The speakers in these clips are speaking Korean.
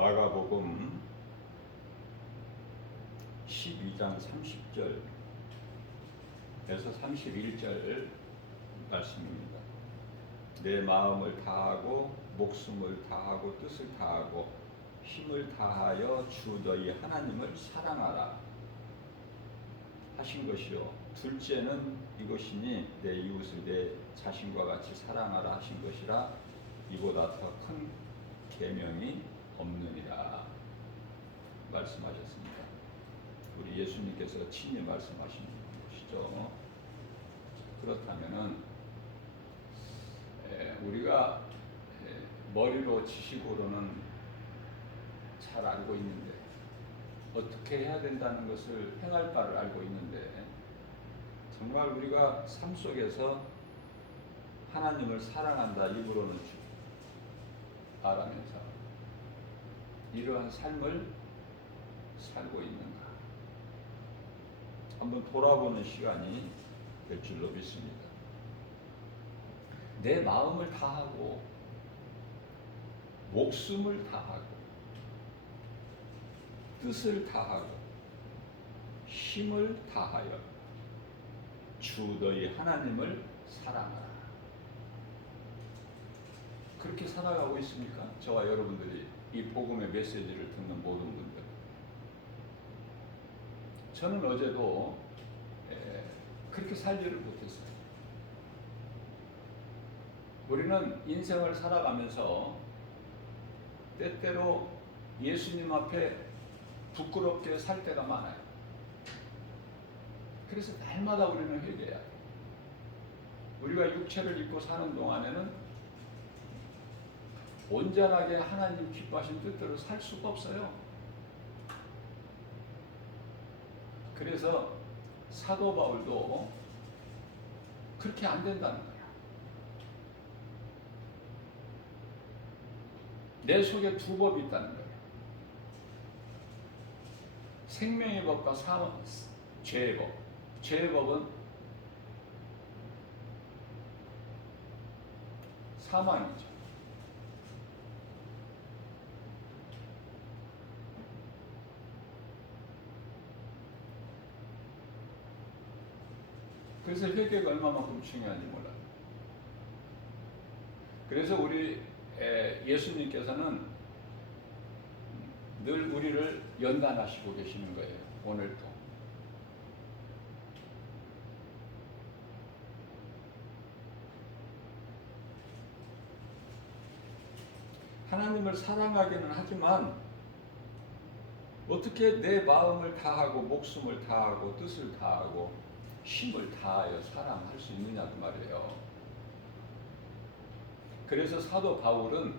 마가복음 12장 30절에서 31절 말씀입니다. 내 마음을 다하고 목숨을 다하고 뜻을 다하고 힘을 다하여 주 너희 하나님을 사랑하라 하신 것이요 둘째는 이것이니 내 이웃을 내 자신과 같이 사랑하라 하신 것이라 이보다 더 큰 계명이 없느니라 말씀하셨습니다. 우리 예수님께서 친히 말씀하신 것이죠. 그렇다면은 우리가 머리로 지식으로는 잘 알고 있는데 어떻게 해야 된다는 것을 행할 바를 알고 있는데 정말 우리가 삶 속에서 하나님을 사랑한다 입으로는 말하면서 이러한 삶을 살고 있는가 한번 돌아보는 시간이 될 줄로 믿습니다. 내 마음을 다하고 목숨을 다하고 뜻을 다하고 힘을 다하여 주 너희 하나님을 사랑하라. 그렇게 살아가고 있습니까? 저와 여러분들이 이 복음의 메시지를 듣는 모든 분들. 저는 어제도 그렇게 살지를 못했어요. 우리는 인생을 살아가면서 때때로 예수님 앞에 부끄럽게 살 때가 많아요. 그래서 날마다 우리는 회개해야 돼요. 우리가 육체를 입고 사는 동안에는 온전하게 하나님 기뻐하신 뜻대로 살 수가 없어요. 그래서 사도 바울도 그렇게 안 된다는 거예요. 내 속에 두 법이 있다는 거예요. 생명의 법과 죄의 법. 죄의 법은 사망이죠. 그래서 회개가 얼마만큼 중요한지 몰라요. 그래서 우리 예수님께서는 늘 우리를 연단하시고 계시는 거예요. 오늘도. 하나님을 사랑하기는 하지만 어떻게 내 마음을 다하고 목숨을 다하고 뜻을 다하고 힘을 다하여 사랑할 수 있느냐고 말이에요. 그래서 사도 바울은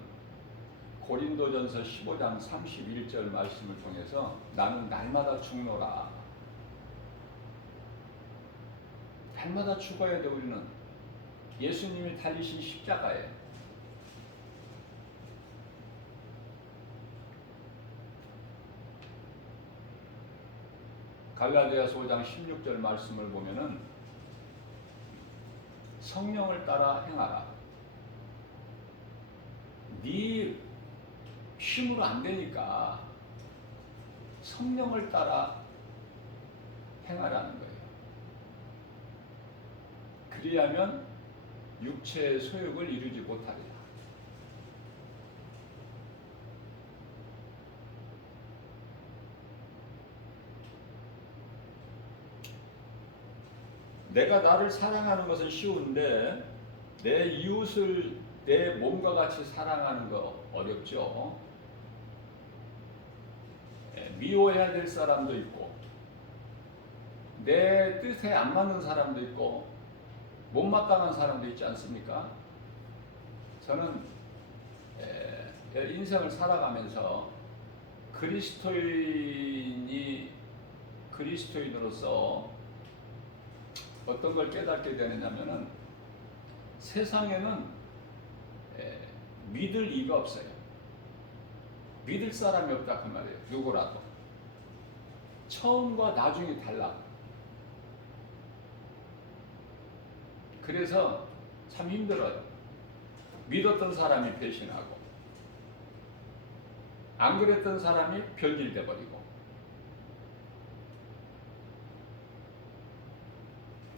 고린도전서 15장 31절 말씀을 통해서 나는 날마다 죽노라. 날마다 죽어야 돼. 우리는 예수님이 달리신 십자가에 갈라디아서 5장 16절 말씀을 보면은 성령을 따라 행하라. 네 힘으로 안 되니까 성령을 따라 행하라는 거예요. 그리하면 육체의 소욕을 이루지 못하리라. 내가 나를 사랑하는 것은 쉬운데 내 이웃을 내 몸과 같이 사랑하는 거 어렵죠. 미워해야 될 사람도 있고 내 뜻에 안 맞는 사람도 있고 못마땅한 사람도 있지 않습니까? 저는 인생을 살아가면서 그리스도인으로서 어떤 걸 깨닫게 되느냐면은 세상에는 믿을 이가 없어요. 믿을 사람이 없다 그 말이에요. 누구라도. 처음과 나중이 달라. 그래서 참 힘들어요. 믿었던 사람이 배신하고 안 그랬던 사람이 변질돼 버리고,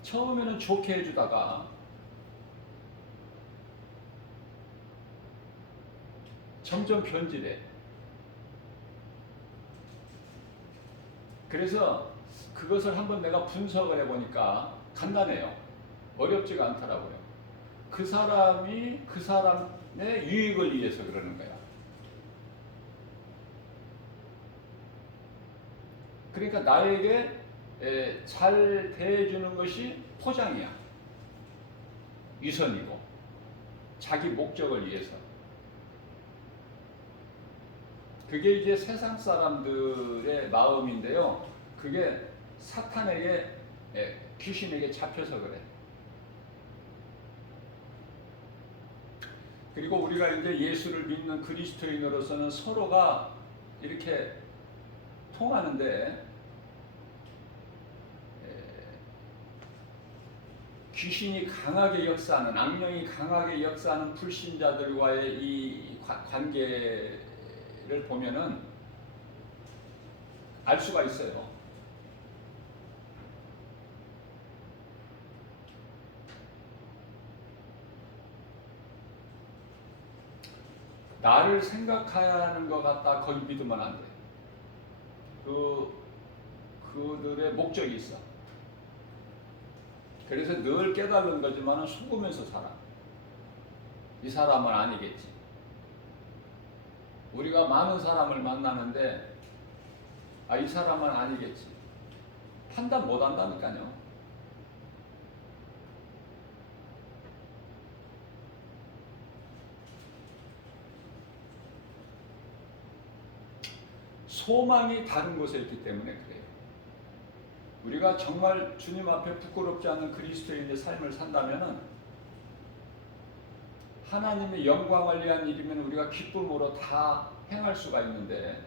처음에는 좋게 해주다가 점점 변질해. 그래서 그것을 한번 내가 분석을 해보니까 간단해요. 어렵지가 않더라고요. 그 사람이 그 사람의 유익을 위해서 그러는 거야. 그러니까 나에게 잘 대해주는 것이 포장이야. 위선이고, 자기 목적을 위해서. 그게 이제 세상 사람들의 마음인데요. 그게 사탄에게, 귀신에게 잡혀서 그래. 그리고 우리가 이제 예수를 믿는 그리스도인으로서는 서로가 이렇게 통하는데, 귀신이 강하게 역사하는, 악령이 강하게 역사하는 불신자들과의 이 관계를 보면은 알 수가 있어요. 나를 생각하는 것 같다, 거기 믿으면 안 돼. 그들의 목적이 있어. 그래서 늘 깨달은 거지만 속으면서 살아. 이 사람은 아니겠지. 우리가 많은 사람을 만나는데, 이 사람은 아니겠지. 판단 못 한다니까요. 소망이 다른 곳에 있기 때문에 그래요. 우리가 정말 주님 앞에 부끄럽지 않은 그리스도인의 삶을 산다면은, 하나님의 영광을 위한 일이면 우리가 기쁨으로 다 행할 수가 있는데,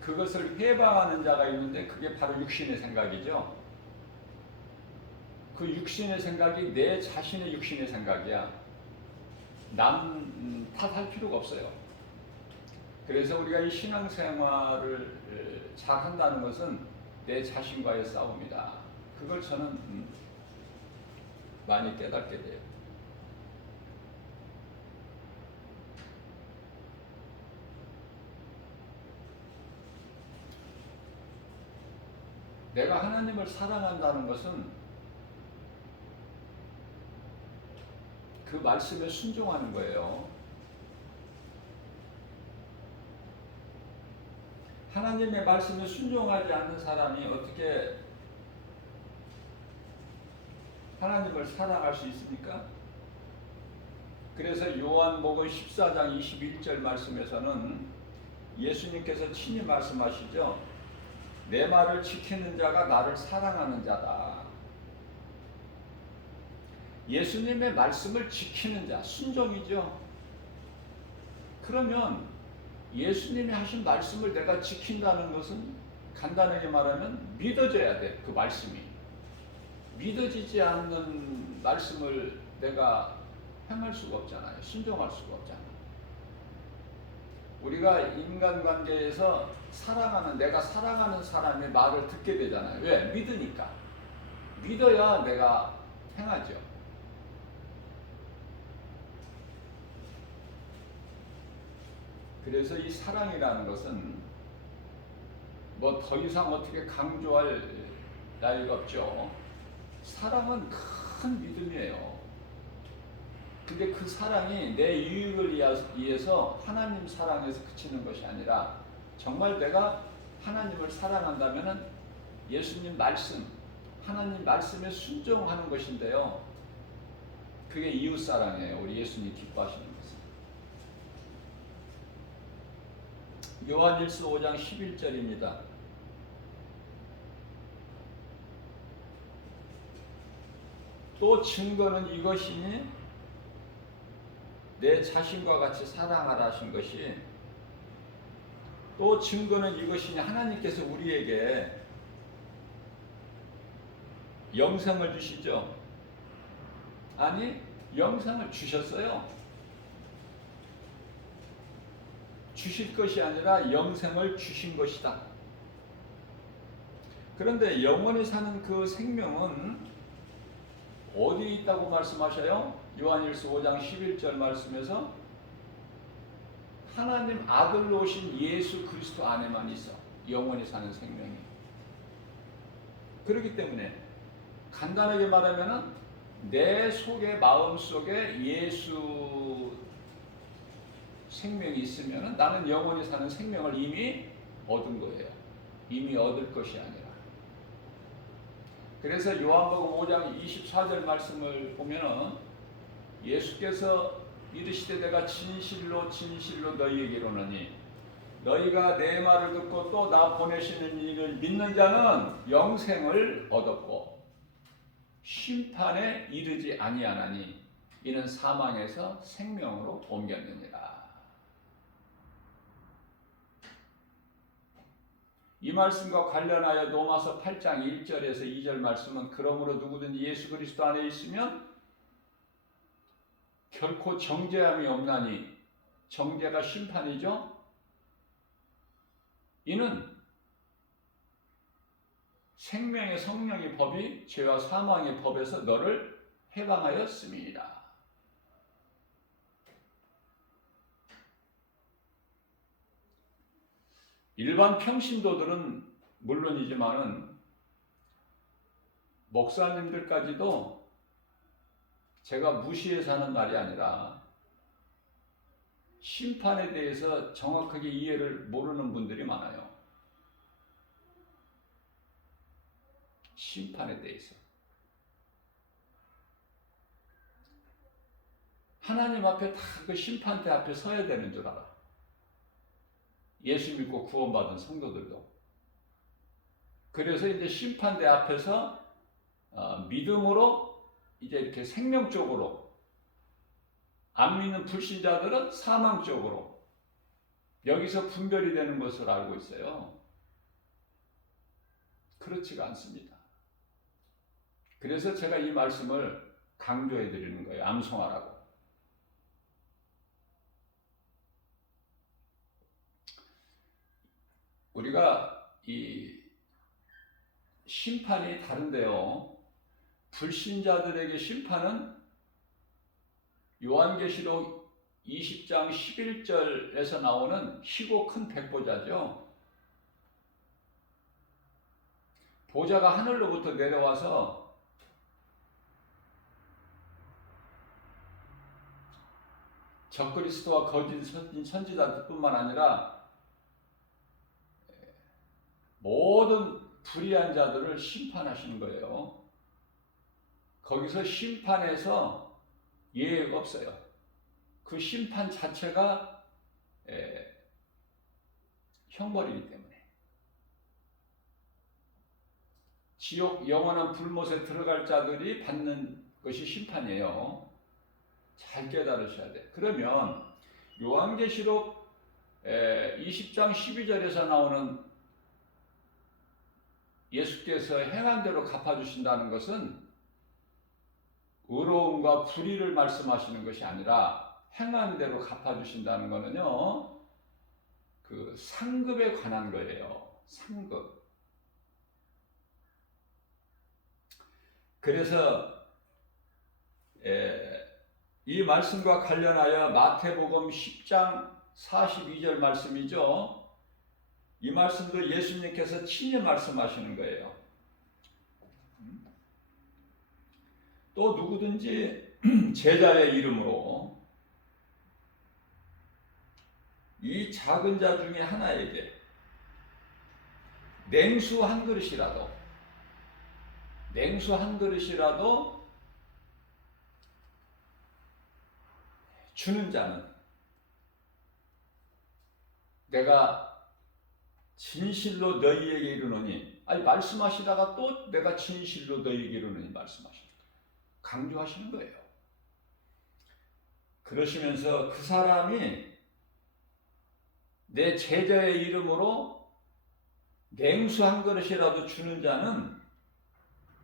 그것을 해방하는 자가 있는데 그게 바로 육신의 생각이죠. 그 육신의 생각이 내 자신의 육신의 생각이야. 남 탓할 필요가 없어요. 그래서 우리가 이 신앙생활을 잘 한다는 것은 내 자신과의 싸움이다. 그걸 저는 많이 깨닫게 돼요. 내가 하나님을 사랑한다는 것은 그 말씀에 순종하는 거예요. 하나님의 말씀에 순종하지 않는 사람이 어떻게 하나님을 사랑할 수 있습니까? 그래서 요한복음 14장 21절 말씀에서는 예수님께서 친히 말씀하시죠. 내 말을 지키는 자가 나를 사랑하는 자다. 예수님의 말씀을 지키는 자, 순종이죠. 그러면 예수님이 하신 말씀을 내가 지킨다는 것은 간단하게 말하면 믿어져야 돼. 그 말씀이. 믿어지지 않는 말씀을 내가 행할 수가 없잖아요. 순종할 수가 없잖아요. 우리가 인간관계에서 내가 사랑하는 사람의 말을 듣게 되잖아요. 왜? 믿으니까. 믿어야 내가 행하죠. 그래서 이 사랑이라는 것은 뭐 더 이상 어떻게 강조할 나위가 없죠. 사랑은 큰 믿음이에요. 근데 그 사랑이 내 유익을 위해서 하나님 사랑에서 그치는 것이 아니라 정말 내가 하나님을 사랑한다면 예수님 말씀, 하나님 말씀에 순종하는 것인데요. 그게 이웃사랑이에요. 우리 예수님 기뻐하시는 것은. 요한일서 5장 11절입니다. 또 증거는 이것이니 내 자신과 같이 사랑하라 하신 것이, 또 증거는 이것이니 하나님께서 우리에게 영생을 주시죠. 아니, 영생을 주셨어요. 주실 것이 아니라 영생을 주신 것이다. 그런데 영원히 사는 그 생명은 어디에 있다고 말씀하셔요? 요한일서 5장 11절 말씀에서 하나님 아들로 오신 예수 그리스도 안에만 있어. 영원히 사는 생명이. 그렇기 때문에 간단하게 말하면은 내 속에 마음 속에 예수 생명이 있으면은 나는 영원히 사는 생명을 이미 얻은 거예요. 이미 얻을 것이 아니라. 그래서 요한복음 5장 24절 말씀을 보면은 예수께서 이르시되 내가 진실로 진실로 너희에게 이르노니 너희가 내 말을 듣고 또 나 보내시는 이를 믿는 자는 영생을 얻었고 심판에 이르지 아니하나니 이는 사망에서 생명으로 옮겼느니라. 이 말씀과 관련하여 로마서 8장 1절에서 2절 말씀은 그러므로 누구든지 예수 그리스도 안에 있으면 결코 정죄함이 없나니 정죄가 심판이죠. 이는 생명의 성령의 법이 죄와 사망의 법에서 너를 해방하였음이니라. 일반 평신도들은 물론이지만은 목사님들까지도 제가 무시해서 하는 말이 아니라 심판에 대해서 정확하게 이해를 모르는 분들이 많아요. 심판에 대해서. 하나님 앞에 다 그 심판대 앞에 서야 되는 줄 알아. 예수 믿고 구원받은 성도들도. 그래서 이제 심판대 앞에서 믿음으로 이제 이렇게 생명 쪽으로, 안 믿는 불신자들은 사망 쪽으로 여기서 분별이 되는 것을 알고 있어요. 그렇지가 않습니다. 그래서 제가 이 말씀을 강조해 드리는 거예요. 암송하라고. 우리가 이 심판이 다른데요. 불신자들에게 심판은 요한계시록 20장 11절에서 나오는 희고 큰 백보자죠. 보자가 하늘로부터 내려와서 적그리스도와 거짓 선지자들뿐만 아니라 모든 불의한 자들을 심판하시는 거예요. 거기서 심판에서 예외가 없어요. 그 심판 자체가 형벌이기 때문에. 지옥 영원한 불못에 들어갈 자들이 받는 것이 심판이에요. 잘 깨달으셔야 돼. 그러면 요한계시록 20장 12절에서 나오는 예수께서 행한 대로 갚아주신다는 것은 의로움과 불의를 말씀하시는 것이 아니라 행한 대로 갚아주신다는 것은요, 그 상급에 관한 거예요. 상급. 그래서 이 말씀과 관련하여 마태복음 10장 42절 말씀이죠. 이 말씀도 예수님께서 친히 말씀하시는 거예요. 또 누구든지 제자의 이름으로 이 작은 자 중에 하나에게 냉수 한 그릇이라도 주는 자는 내가 진실로 너희에게 이르노니, 아니 말씀하시다가 또 내가 진실로 너희에게 이르노니 말씀하시는 거예요. 강조하시는 거예요. 그러시면서 그 사람이 내 제자의 이름으로 냉수 한 그릇이라도 주는 자는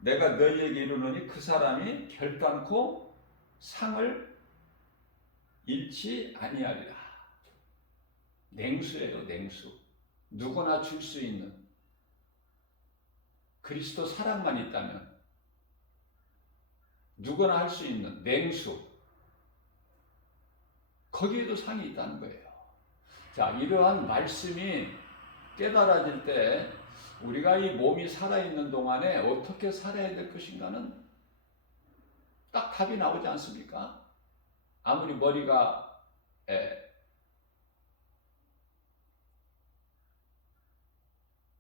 내가 너희에게 이르노니 그 사람이 결단코 상을 잃지 아니하리라. 냉수예요, 냉수. 누구나 줄 수 있는 그리스도 사랑만 있다면 누구나 할 수 있는 냉수. 거기에도 상이 있다는 거예요. 자, 이러한 말씀이 깨달아질 때 우리가 이 몸이 살아있는 동안에 어떻게 살아야 될 것인가는 딱 답이 나오지 않습니까? 아무리 머리가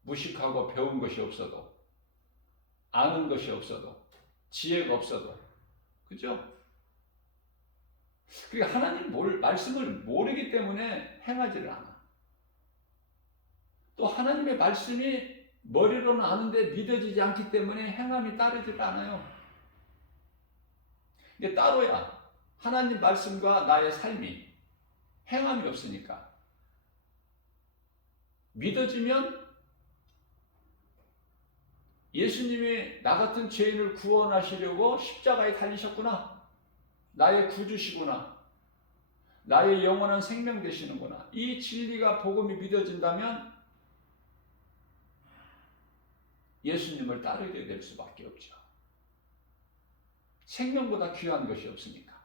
무식하고 배운 것이 없어도, 아는 것이 없어도, 지혜가 없어도, 그죠? 그러니까 하나님 말씀을 모르기 때문에 행하지를 않아. 또 하나님의 말씀이 머리로는 아는데 믿어지지 않기 때문에 행함이 따르질 않아요. 이게 따로야. 하나님 말씀과 나의 삶이 행함이 없으니까. 믿어지면 예수님이 나 같은 죄인을 구원하시려고 십자가에 달리셨구나. 나의 구주시구나. 나의 영원한 생명 되시는구나. 이 진리가 복음이 믿어진다면 예수님을 따르게 될 수밖에 없죠. 생명보다 귀한 것이 없으니까.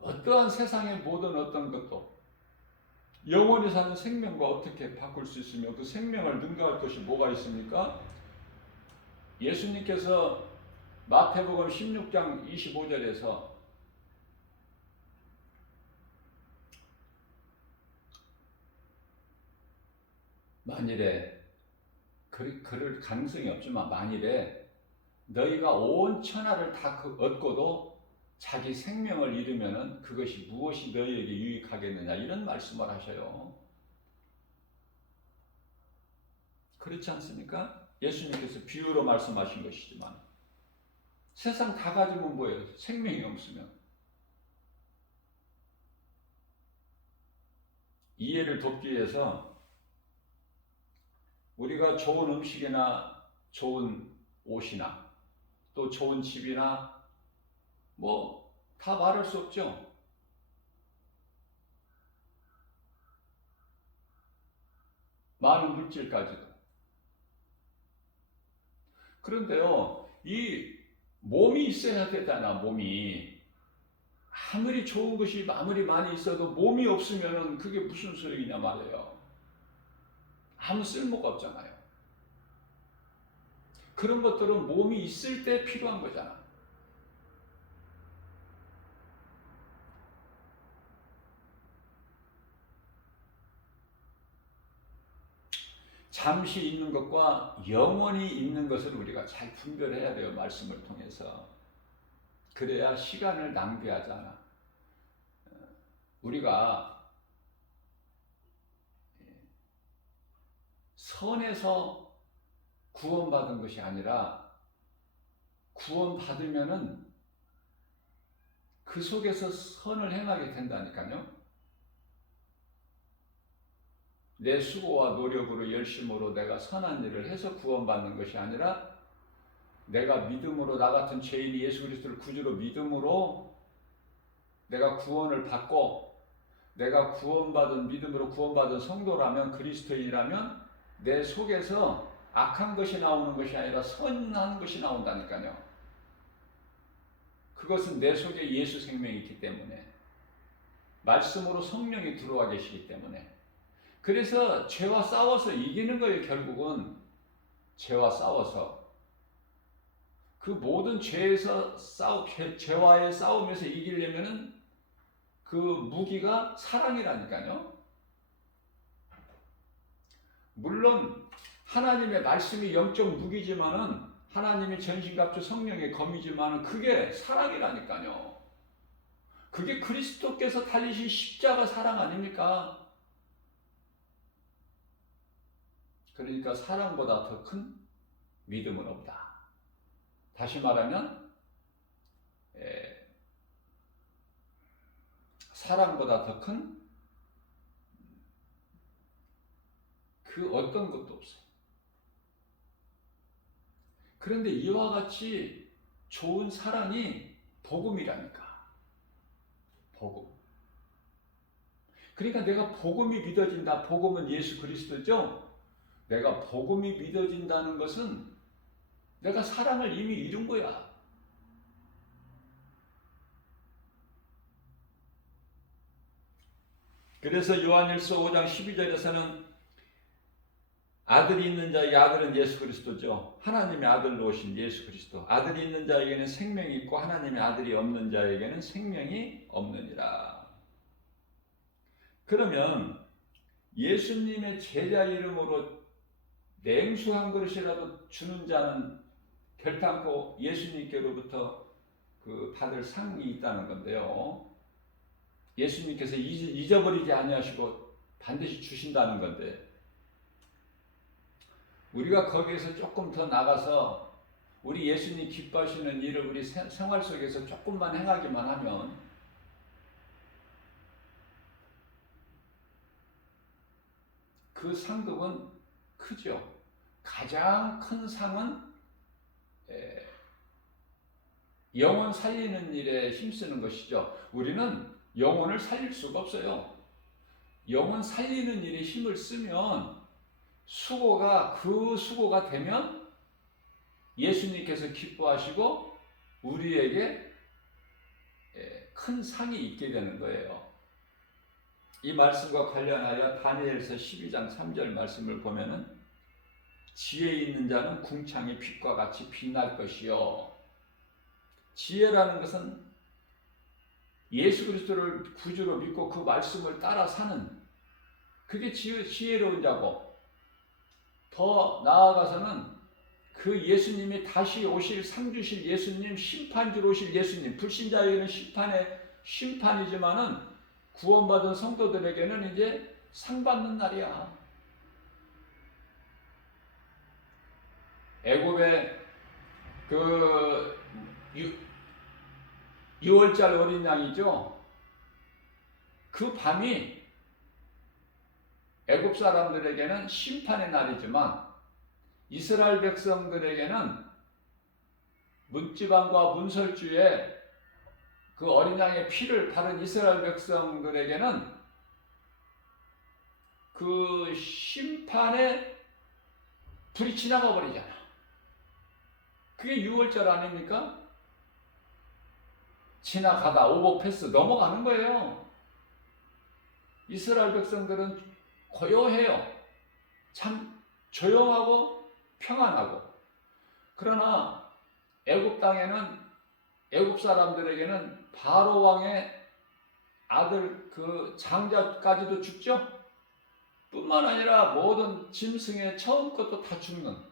어떠한 세상의 모든 어떤 것도 영원히 사는 생명과 어떻게 바꿀 수 있으며 그 생명을 능가할 것이 뭐가 있습니까? 예수님께서 마태복음 16장 25절에서 만일에 그럴 가능성이 없지만 만일에 너희가 온 천하를 다 얻고도 자기 생명을 잃으면은 그것이 무엇이 너희에게 유익하겠느냐 이런 말씀을 하셔요. 그렇지 않습니까? 예수님께서 비유로 말씀하신 것이지만 세상 다 가지면 뭐예요? 생명이 없으면. 이해를 돕기 위해서 우리가 좋은 음식이나 좋은 옷이나 또 좋은 집이나 뭐 다 말할 수 없죠. 많은 물질까지도. 그런데요, 이 몸이 있어야 되잖아, 몸이. 아무리 좋은 것이 아무리 많이 있어도 몸이 없으면 그게 무슨 소용이냐 말이에요. 아무 쓸모가 없잖아요. 그런 것들은 몸이 있을 때 필요한 거잖아. 잠시 있는 것과 영원히 있는 것을 우리가 잘 분별해야 돼요. 말씀을 통해서. 그래야 시간을 낭비하지 않아. 우리가 선에서 구원받은 것이 아니라 구원받으면은 그 속에서 선을 행하게 된다니까요. 내 수고와 노력으로 열심으로 내가 선한 일을 해서 구원받는 것이 아니라 내가 믿음으로 나 같은 죄인이 예수 그리스도를 구주로 믿음으로 내가 구원을 받고 내가 구원받은 믿음으로 구원받은 성도라면 그리스도인이라면 내 속에서 악한 것이 나오는 것이 아니라 선한 것이 나온다니까요. 그것은 내 속에 예수 생명이 있기 때문에 말씀으로 성령이 들어와 계시기 때문에 그래서 죄와 싸워서 이기는 거예요. 결국은 죄와 싸워서 그 모든 죄와의 싸움에서 이기려면은 그 무기가 사랑이라니까요. 물론 하나님의 말씀이 영적 무기지만은 하나님의 전신갑주 성령의 검이지만은 그게 사랑이라니까요. 그게 그리스도께서 달리신 십자가 사랑 아닙니까? 그러니까 사랑보다 더 큰 믿음은 없다. 다시 말하면 사랑보다 더 큰 그 어떤 것도 없어요. 그런데 이와 같이 좋은 사랑이 복음이라니까. 복음. 그러니까 내가 복음이 믿어진다. 복음은 예수 그리스도죠. 내가 복음이 믿어진다는 것은 내가 사랑을 이미 이룬 거야. 그래서 요한일서 5장 12절에서는 아들이 있는 자에게, 아들은 예수 그리스도죠. 하나님의 아들로 오신 예수 그리스도. 아들이 있는 자에게는 생명이 있고 하나님의 아들이 없는 자에게는 생명이 없느니라. 그러면 예수님의 제자 이름으로 냉수 한 그릇이라도 주는 자는 결단코 예수님께로부터 그 받을 상이 있다는 건데요. 예수님께서 잊어버리지 아니하시고 반드시 주신다는 건데, 우리가 거기에서 조금 더 나가서 우리 예수님 기뻐하시는 일을 우리 생활 속에서 조금만 행하기만 하면 그 상급은 크죠. 가장 큰 상은 영혼 살리는 일에 힘쓰는 것이죠. 우리는 영혼을 살릴 수가 없어요. 영혼 살리는 일에 힘을 쓰면 그 수고가 되면 예수님께서 기뻐하시고 우리에게 큰 상이 있게 되는 거예요. 이 말씀과 관련하여 다니엘서 12장 3절 말씀을 보면은 지혜 있는 자는 궁창의 빛과 같이 빛날 것이요. 지혜라는 것은 예수 그리스도를 구주로 믿고 그 말씀을 따라 사는, 그게 지혜로운 자고, 더 나아가서는 그 예수님이 다시 오실 상 주실 예수님, 심판주로 오실 예수님, 불신자에게는 심판이지만은 구원받은 성도들에게는 이제 상 받는 날이야. 애굽의 그 6월절 어린 양이죠. 그 밤이 애굽 사람들에게는 심판의 날이지만 이스라엘 백성들에게는 문지방과 문설주에 그 어린 양의 피를 바른 이스라엘 백성들에게는 그 심판의 불이 지나가 버리잖아. 그게 6월절 아닙니까? 지나가다 오버패스 넘어가는 거예요. 이스라엘 백성들은 고요해요. 참 조용하고 평안하고. 그러나 애굽 땅에는, 애굽 사람들에게는 바로 왕의 아들 그 장자까지도 죽죠. 뿐만 아니라 모든 짐승의 처음 것도 다 죽는.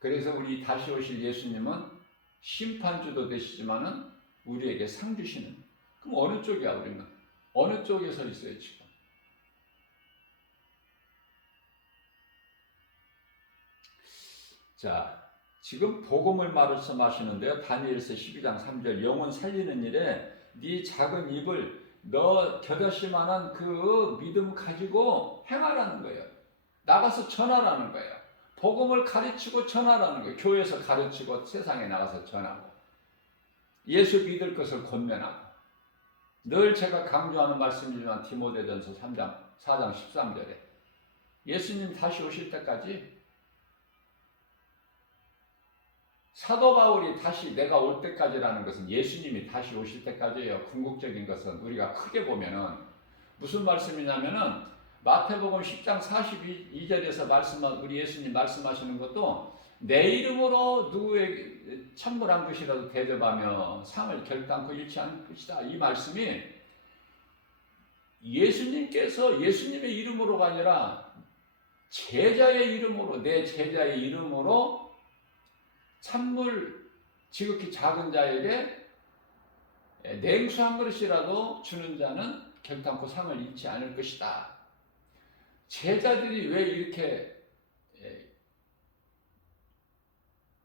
그래서 우리 다시 오실 예수님은 심판주도 되시지만은 우리에게 상 주시는. 그럼 어느 쪽이야 우리는? 어느 쪽에 서 있어요 지금? 자, 지금 복음을 말씀하시는데요. 다니엘서 12장 3절 영혼 살리는 일에 네 작은 입을 너 겨자씨만한 그 믿음 가지고 행하라는 거예요. 나가서 전하라는 거예요. 복음을 가르치고 전하라는 거예요. 교회에서 가르치고 세상에 나가서 전하고 예수 믿을 것을 권면하고. 늘 제가 강조하는 말씀이지만 디모데전서 3장 4장 13절에 예수님 다시 오실 때까지, 사도 바울이 다시 내가 올 때까지라는 것은 예수님이 다시 오실 때까지예요. 궁극적인 것은 우리가 크게 보면은 무슨 말씀이냐면은 마태복음 10장 42절에서 우리 예수님 말씀하시는 것도 내 이름으로 누구에게 천불 한 것이라도 대접하며 상을 결단코 잃지 않을 것이다. 이 말씀이 예수님께서 예수님의 이름으로가 아니라 제자의 이름으로, 내 제자의 이름으로 찬물 지극히 작은 자에게 냉수 한 그릇이라도 주는 자는 결단코 상을 잃지 않을 것이다. 제자들이 왜 이렇게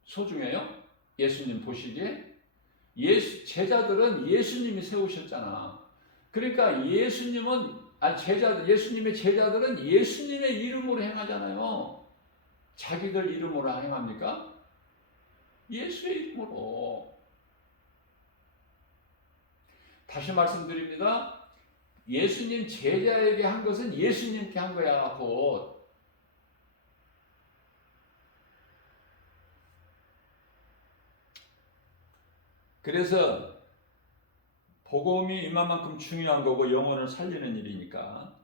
소중해요? 예수님 보시기에 제자들은 예수님이 세우셨잖아. 그러니까 예수님의 제자들은 예수님의 이름으로 행하잖아요. 자기들 이름으로 행합니까? 예수의 이름으로. 다시 말씀드립니다. 예수님 제자에게 한 것은 예수님께 한 거야, 곧. 그래서 복음이 이만큼 중요한 거고 영혼을 살리는 일이니까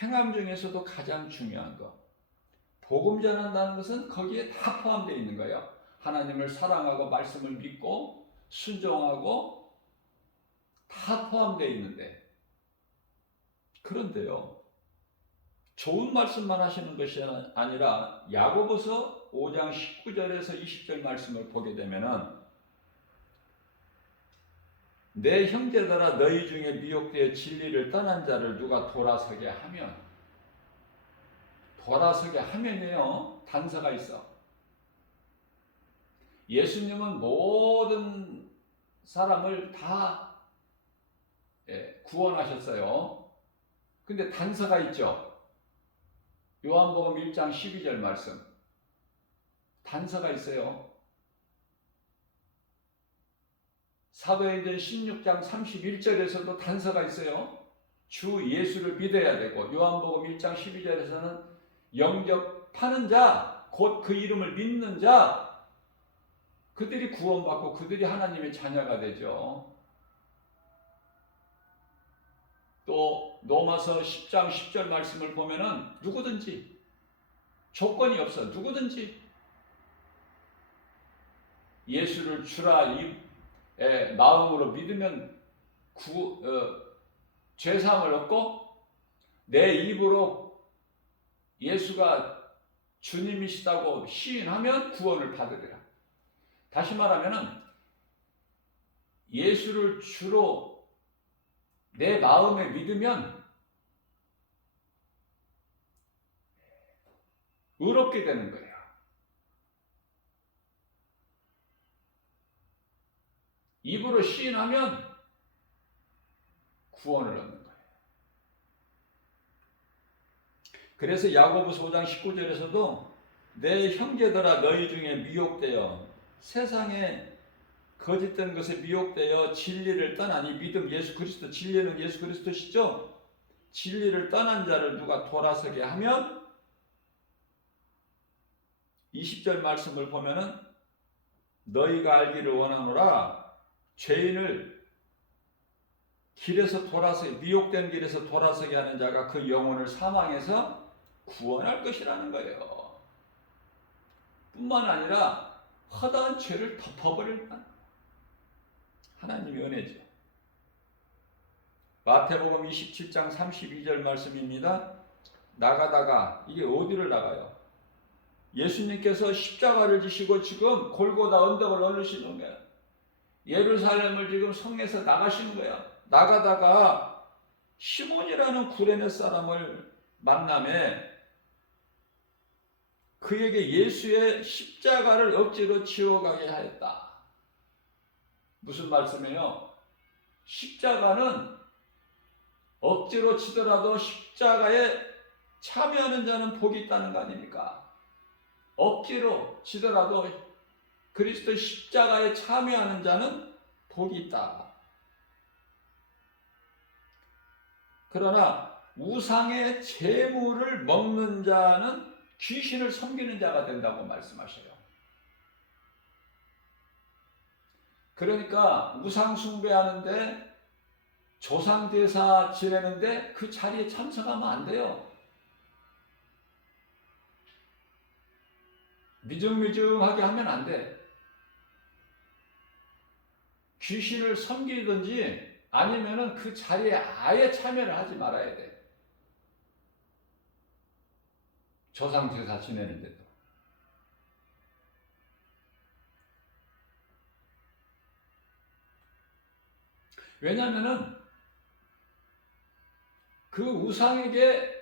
행함 중에서도 가장 중요한 거. 복음 전한다는 것은 거기에 다 포함되어 있는 거예요. 하나님을 사랑하고 말씀을 믿고 순종하고 다 포함되어 있는데, 그런데요, 좋은 말씀만 하시는 것이 아니라 야고보서 5장 19절에서 20절 말씀을 보게 되면은 내 형제들아 너희 중에 미혹되어 진리를 떠난 자를 누가 돌아서게 하면, 돌아서게 하면이요, 단서가 있어. 예수님은 모든 사람을 다 구원하셨어요. 근데 단서가 있죠. 요한복음 1장 12절 말씀. 단서가 있어요. 사도행전 16장 31절에서도 단서가 있어요. 주 예수를 믿어야 되고, 요한복음 1장 12절에서는 영접하는 자, 곧 그 이름을 믿는 자, 그들이 구원받고 그들이 하나님의 자녀가 되죠. 또 로마서 10장 10절 말씀을 보면은 누구든지, 조건이 없어, 누구든지 예수를 주라 마음으로 믿으면 죄사함을 얻고, 내 입으로 예수가 주님이시다고 시인하면 구원을 받으리라. 다시 말하면은 예수를 주로 내 마음에 믿으면 의롭게 되는 거예요. 입으로 시인하면 구원을 얻는 거예요. 그래서 야고보서 5장 19절에서도 내 형제들아 너희 중에 미혹되어 세상에 거짓된 것에 미혹되어 진리를 떠나니, 믿음 예수 그리스도, 진리는 예수 그리스도시죠. 진리를 떠난 자를 누가 돌아서게 하면, 20절 말씀을 보면은 너희가 알기를 원하노라 죄인을 길에서 미혹된 길에서 돌아서게 하는 자가 그 영혼을 사망에서 구원할 것이라는 거예요. 뿐만 아니라 허다한 죄를 덮어버린다. 하나님의 은혜죠. 마태복음 27장 32절 말씀입니다. 나가다가, 이게 어디를 나가요? 예수님께서 십자가를 지시고 지금 골고다 언덕을 오르시는 거예요. 예루살렘을 지금 성에서 나가시는 거예요. 나가다가 시몬이라는 구레네 사람을 만남에 그에게 예수의 십자가를 억지로 지워가게 하였다. 무슨 말씀이에요? 십자가는 억지로 치더라도 십자가에 참여하는 자는 복이 있다는 거 아닙니까? 억지로 치더라도 그리스도 십자가에 참여하는 자는 복이 있다. 그러나 우상의 재물을 먹는 자는 귀신을 섬기는 자가 된다고 말씀하셔요. 그러니까 우상 숭배하는데, 조상 제사 지내는데 그 자리에 참석하면 안 돼요. 미증미증하게 하면 안 돼. 귀신을 섬기든지 아니면은 그 자리에 아예 참여를 하지 말아야 돼. 조상 제사 지내는데도. 왜냐하면은 그 우상에게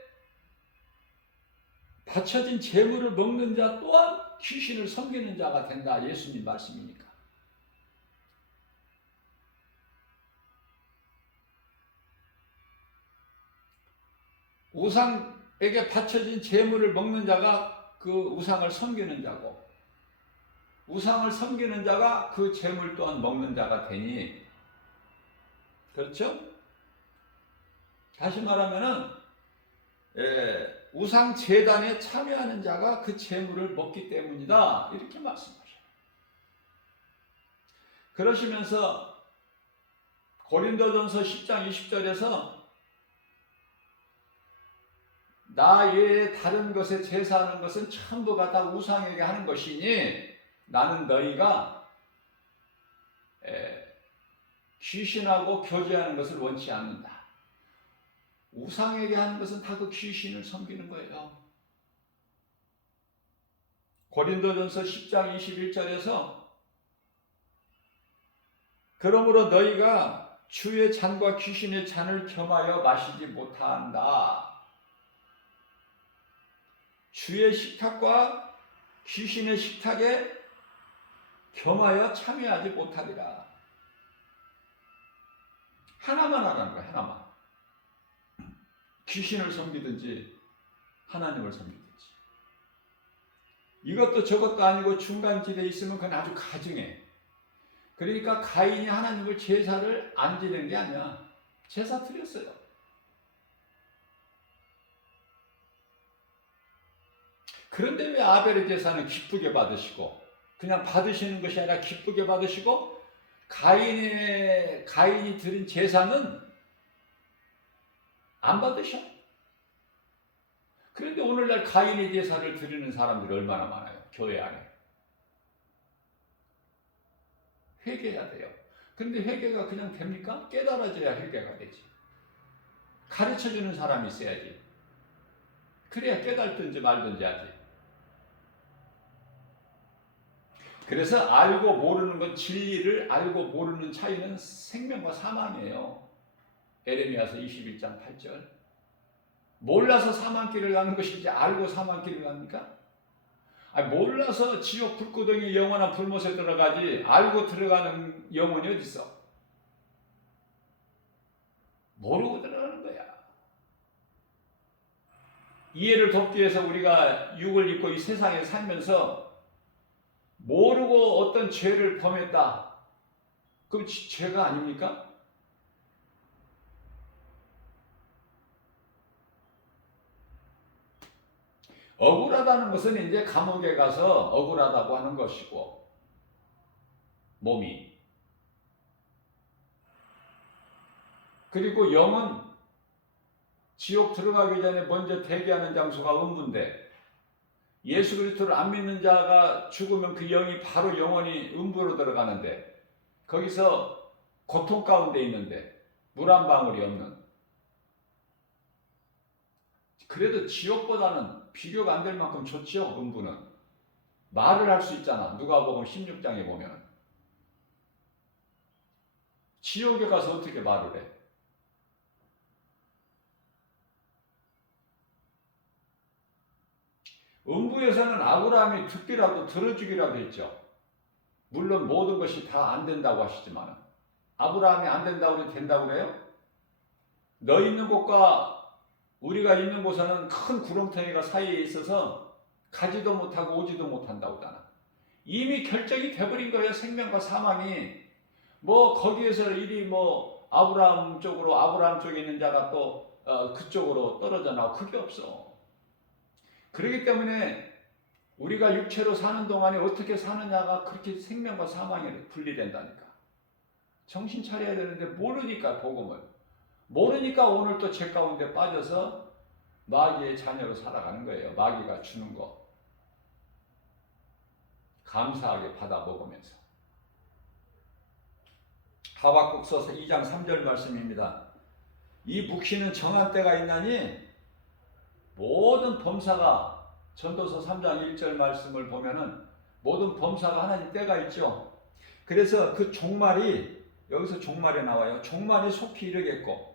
바쳐진 재물을 먹는 자 또한 귀신을 섬기는 자가 된다. 예수님 말씀이니까. 우상에게 바쳐진 재물을 먹는 자가 그 우상을 섬기는 자고, 우상을 섬기는 자가 그 재물 또한 먹는 자가 되니, 그렇죠? 다시 말하면은 우상 제단에 참여하는 자가 그 재물을 먹기 때문이다, 이렇게 말씀하셔요. 그러시면서 고린도전서 10장 20절에서 나 외에 다른 것에 제사하는 것은 전부가 다 우상에게 하는 것이니 나는 너희가 귀신하고 교제하는 것을 원치 않는다. 우상에게 하는 것은 다 그 귀신을 섬기는 거예요. 고린도전서 10장 21절에서 그러므로 너희가 주의 잔과 귀신의 잔을 겸하여 마시지 못한다. 주의 식탁과 귀신의 식탁에 겸하여 참여하지 못하리라. 하나만 하라는 거야, 하나만. 귀신을 섬기든지 하나님을 섬기든지. 이것도 저것도 아니고 중간지대에 있으면 그건 아주 가증해. 그러니까 가인이 하나님을 제사를 안 지낸 게 아니야. 제사 드렸어요. 그런데 왜 아벨의 제사는 기쁘게 받으시고, 그냥 받으시는 것이 아니라 기쁘게 받으시고, 가인이 드린 제사는 안 받으셔. 그런데 오늘날 가인의 제사를 드리는 사람들이 얼마나 많아요, 교회 안에. 회개해야 돼요. 근데 회개가 그냥 됩니까? 깨달아져야 회개가 되지. 가르쳐주는 사람이 있어야지. 그래야 깨달든지 말든지 하지. 그래서 알고 모르는 건, 진리를 알고 모르는 차이는 생명과 사망이에요. 에레미야서 21장 8절. 몰라서 사망길을 가는 것이지 알고 사망길을 갑니까? 몰라서 지옥 불구덩이 영원한 불못에 들어가지 알고 들어가는 영혼이 어디 있어? 모르고 들어가는 거야. 이해를 돕기 위해서 우리가 육을 입고 이 세상에 살면서 모르고 어떤 죄를 범했다. 그럼 죄가 아닙니까? 억울하다는 것은 이제 감옥에 가서 억울하다고 하는 것이고, 몸이. 그리고 영은 지옥 들어가기 전에 먼저 대기하는 장소가 음부인데, 예수 그리스도를 안 믿는 자가 죽으면 그 영이 바로 영원히 음부로 들어가는데, 거기서 고통 가운데 있는데 물 한 방울이 없는. 그래도 지옥보다는 비교가 안 될 만큼 좋죠. 음부는 말을 할 수 있잖아. 누가복음 16장에 보면 지옥에 가서 어떻게 말을 해? 음부에서는 아브라함이 듣기라도 들어주기라도 했죠. 물론 모든 것이 다 안 된다고 하시지만, 아브라함이 안 된다고 해도 된다고 그래요? 너 있는 곳과 우리가 있는 곳에는 큰 구렁텅이가 사이에 있어서 가지도 못하고 오지도 못한다고 하잖아. 이미 결정이 돼버린 거예요. 생명과 사망이. 거기에서 일이 아브라함 쪽에 있는 자가 또 그쪽으로 떨어져 나오고, 그게 없어. 그렇기 때문에 우리가 육체로 사는 동안에 어떻게 사느냐가 그렇게 생명과 사망이 분리된다니까. 정신 차려야 되는데 모르니까, 복음을 모르니까 오늘 또 죄 가운데 빠져서 마귀의 자녀로 살아가는 거예요. 마귀가 주는 거 감사하게 받아 먹으면서. 하박국서 2장 3절 말씀입니다. 이 묵시는 정한 때가 있나니, 모든 범사가, 전도서 3장 1절 말씀을 보면은 모든 범사가 하나님 때가 있죠. 그래서 그 종말이, 여기서 종말에 나와요. 종말이 속히 이르겠고.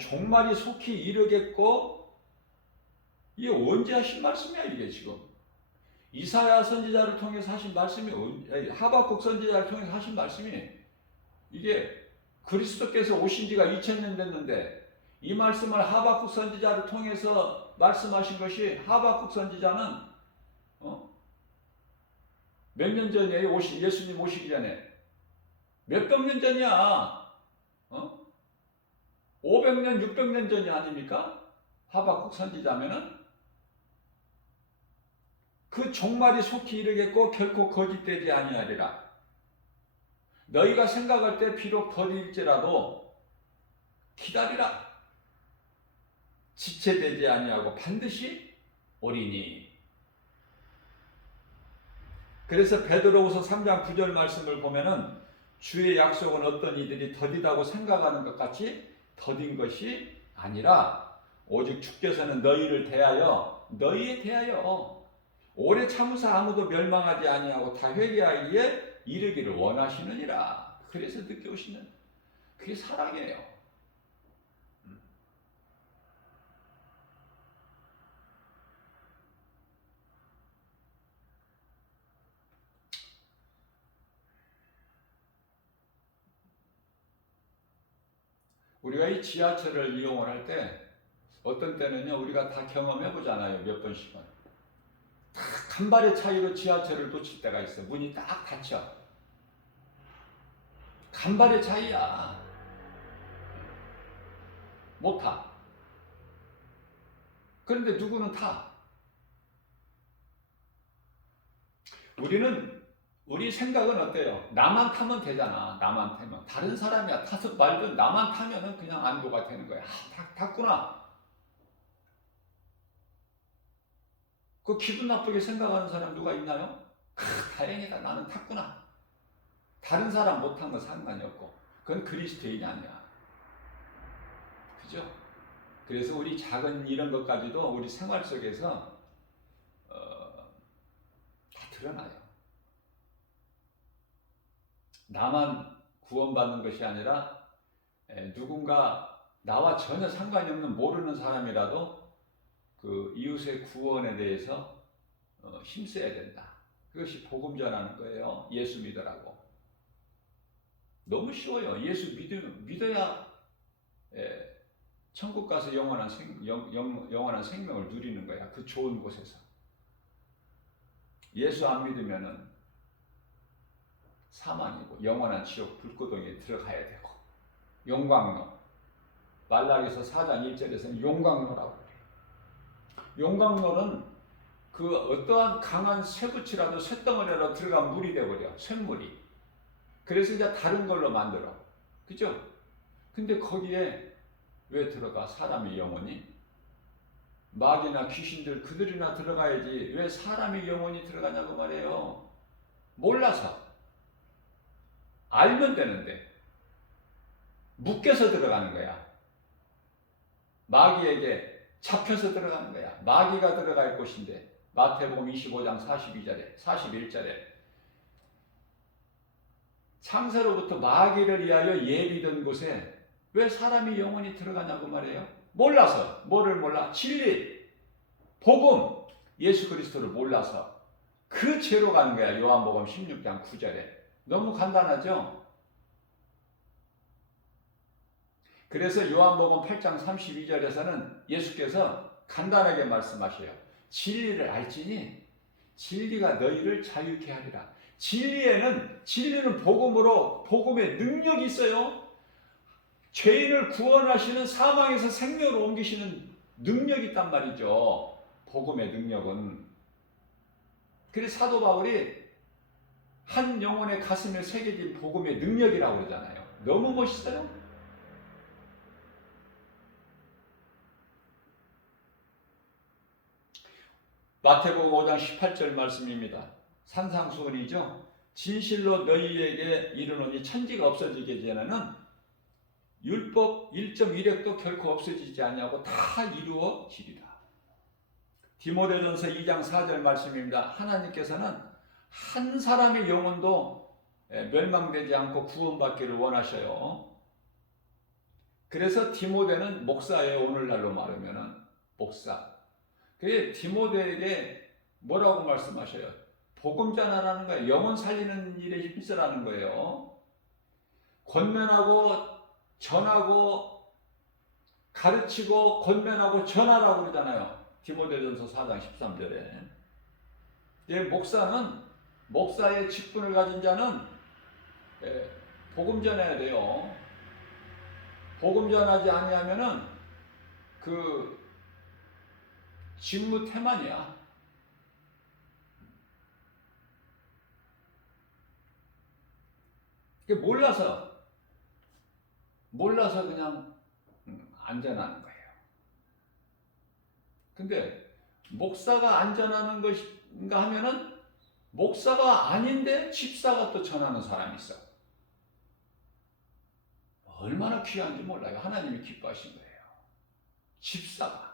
종말이 속히 이르겠고, 이게 언제 하신 말씀이야 이게 지금? 이사야 선지자를 통해서 하신 말씀이, 하박국 선지자를 통해서 하신 말씀이, 이게 그리스도께서 오신 지가 2000년 됐는데 이 말씀을 하박국 선지자를 통해서 말씀하신 것이, 하박국 선지자는 몇 년 전이에요? 예수님 오시기 전에. 몇백 년 전이야. 500년, 600년 전이 아닙니까? 하박국 선지자면은 그 종말이 속히 이르겠고 결코 거짓되지 아니하리라. 너희가 생각할 때 비록 더딜지라도 기다리라. 지체되지 아니하고 반드시 오리니. 그래서 베드로후서 3장 9절 말씀을 보면은 주의 약속은 어떤 이들이 더디다고 생각하는 것 같이 더딘 것이 아니라 오직 주께서는 너희에 대하여 오래 참으사 아무도 멸망하지 아니하고 다 회개하기에 이르기를 원하시느니라. 그래서 늦게 오시는 그게 사랑이에요. 우리가 이 지하철을 이용을 할 때 어떤 때는요, 우리가 다 경험해 보잖아요. 몇 번씩은. 딱 간발의 차이로 지하철을 놓칠 때가 있어. 문이 딱 닫혀. 간발의 차이야. 못 타. 그런데 누구는 타. 우리 생각은 어때요? 나만 타면 되잖아. 나만 타면. 다른 사람이야. 타서 말든 나만 타면은 그냥 안도가 되는 거야. 탔구나. 그 기분 나쁘게 생각하는 사람 누가 있나요? 다행이다. 나는 탔구나. 다른 사람 못 탄 건 상관이 없고. 그건 그리스도인이 아니야. 그죠? 그래서 우리 작은 이런 것까지도 우리 생활 속에서 다 드러나요. 나만 구원받는 것이 아니라 누군가 나와 전혀 상관이 없는 모르는 사람이라도 그 이웃의 구원에 대해서 힘써야 된다. 그것이 복음 전하는 거예요. 예수 믿으라고. 너무 쉬워요. 예수 믿어야 천국 가서 영원한 생명을 누리는 거야. 그 좋은 곳에서. 예수 안 믿으면은 사망이고 영원한 지옥 불구덩이에 들어가야 되고. 용광로. 말라기서 4장 1절에서는 용광로라고 그래요. 용광로는 그 어떠한 강한 쇠붙이라도 쇳덩어리로 들어가면 물이 되어버려. 쇳물이. 그래서 이제 다른 걸로 만들어. 그죠? 근데 거기에 왜 들어가? 사람의 영혼이? 마귀나 귀신들 그들이나 들어가야지 왜 사람의 영혼이 들어가냐고 말해요. 몰라서. 알면 되는데 묶여서 들어가는 거야. 마귀에게 잡혀서 들어가는 거야. 마귀가 들어갈 곳인데 마태복음 25장 42절에 41절에 창세로부터 마귀를 위하여 예비된 곳에 왜 사람이 영혼이 들어가냐고 말해요. 몰라서. 뭐를 몰라? 진리, 복음, 예수 그리스도를 몰라서 그 죄로 가는 거야. 요한복음 16장 9절에. 너무 간단하죠? 그래서 요한복음 8장 32절에서는 예수께서 간단하게 말씀하셔요. 진리를 알지니 진리가 너희를 자유케 하리라. 진리는 복음으로, 복음의 능력이 있어요. 죄인을 구원하시는, 사망에서 생명으로 옮기시는 능력이 있단 말이죠. 복음의 능력은. 그래서 사도 바울이 한 영혼의 가슴에 새겨진 복음의 능력이라고 그러잖아요. 너무 멋있어요. 마태복음 5장 18절 말씀입니다. 산상수훈이죠. 진실로 너희에게 이르노니 천지가 없어지기 전에는 율법 1.1획도 결코 없어지지 아니하고 다 이루어지리라. 디모데전서 2장 4절 말씀입니다. 하나님께서는 한 사람의 영혼도 멸망되지 않고 구원받기를 원하셔요. 그래서 디모데는 목사예요. 오늘날로 말하면은 목사. 그게 디모데에게 뭐라고 말씀하셔요? 복음 전하라는 거예요. 영혼 살리는 일에 힘쓰라는 거예요. 권면하고 전하고 가르치고 권면하고 전하라고 그러잖아요. 디모데전서 4장 13절에. 목사는 목사의 직분을 가진 자는 복음 전해야 돼요. 복음 전하지 아니하면은 그 직무 태만이야. 몰라서 그냥 안전하는 거예요. 근데 목사가 안전하는 것인가 하면은 목사가 아닌데 집사가 또 전하는 사람이 있어. 얼마나 귀한지 몰라요. 하나님이 기뻐하신 거예요. 집사가.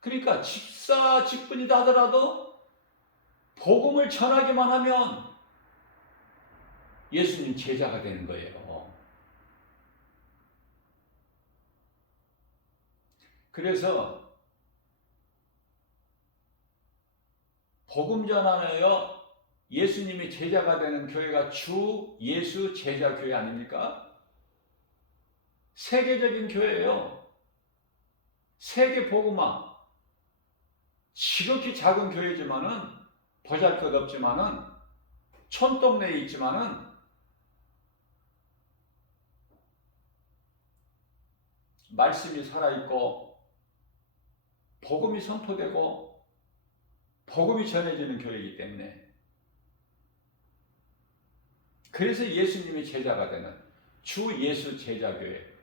그러니까 집사 직분이다 하더라도 복음을 전하기만 하면 예수님 제자가 되는 거예요. 그래서 복음 전하여 예수님의 제자가 되는 교회가 주 예수 제자 교회 아닙니까? 세계적인 교회예요. 세계 복음화. 지극히 작은 교회지만은 보잘것없지만은 촌동네에 있지만은 말씀이 살아있고 복음이 선포되고 복음이 전해지는 교회이기 때문에 그래서 예수님의 제자가 되는 주 예수 제자교회.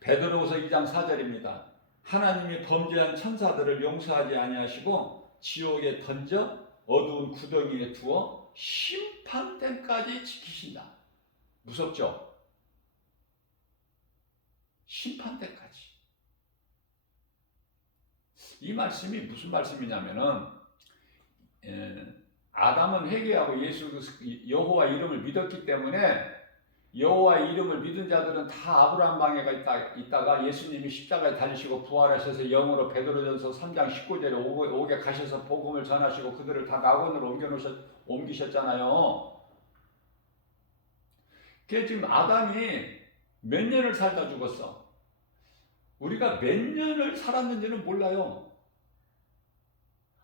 베드로후서 2장 4절입니다. 하나님이 범죄한 천사들을 용서하지 아니하시고 지옥에 던져 어두운 구덩이에 두어 심판때까지 지키신다. 무섭죠? 심판때까지. 이 말씀이 무슨 말씀이냐면은 아담은 회개하고 예수 여호와 이름을 믿었기 때문에 여호와 이름을 믿은 자들은 다 아브라함 방해가 있다가 예수님이 십자가에 달리시고 부활하셔서 영으로 베드로전서 3장 19절에 오게 가셔서 복음을 전하시고 그들을 다 낙원으로 옮기셨잖아요. 그게 지금 아담이 몇 년을 살다 죽었어. 우리가 몇 년을 살았는지는 몰라요.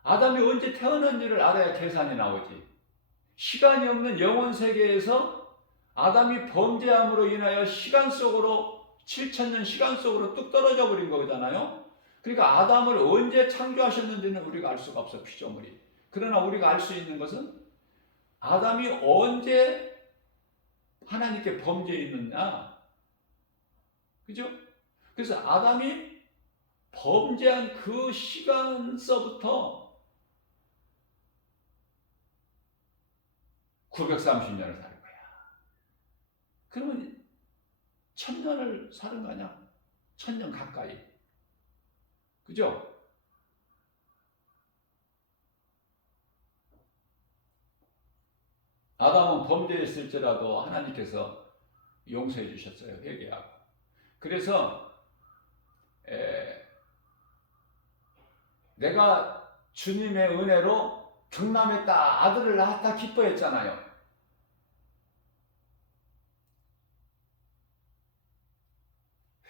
아담이 언제 태어난지를 알아야 계산이 나오지. 시간이 없는 영원 세계에서 아담이 범죄함으로 인하여 시간 속으로 7,000년 시간 속으로 뚝 떨어져 버린 거잖아요. 그러니까 아담을 언제 창조하셨는지는 우리가 알 수가 없어, 피조물이. 그러나 우리가 알 수 있는 것은 아담이 언제 하나님께 범죄했느냐. 그죠? 그래서 아담이 범죄한 그 시간서부터 930년을 살 거야. 그러면 1000년을 사는 거 아니야? 1000년 가까이. 그죠? 아담은 범죄했을지라도 하나님께서 용서해 주셨어요. 회개하고. 그래서 내가 주님의 은혜로 경남했다, 아들을 낳았다 기뻐했잖아요.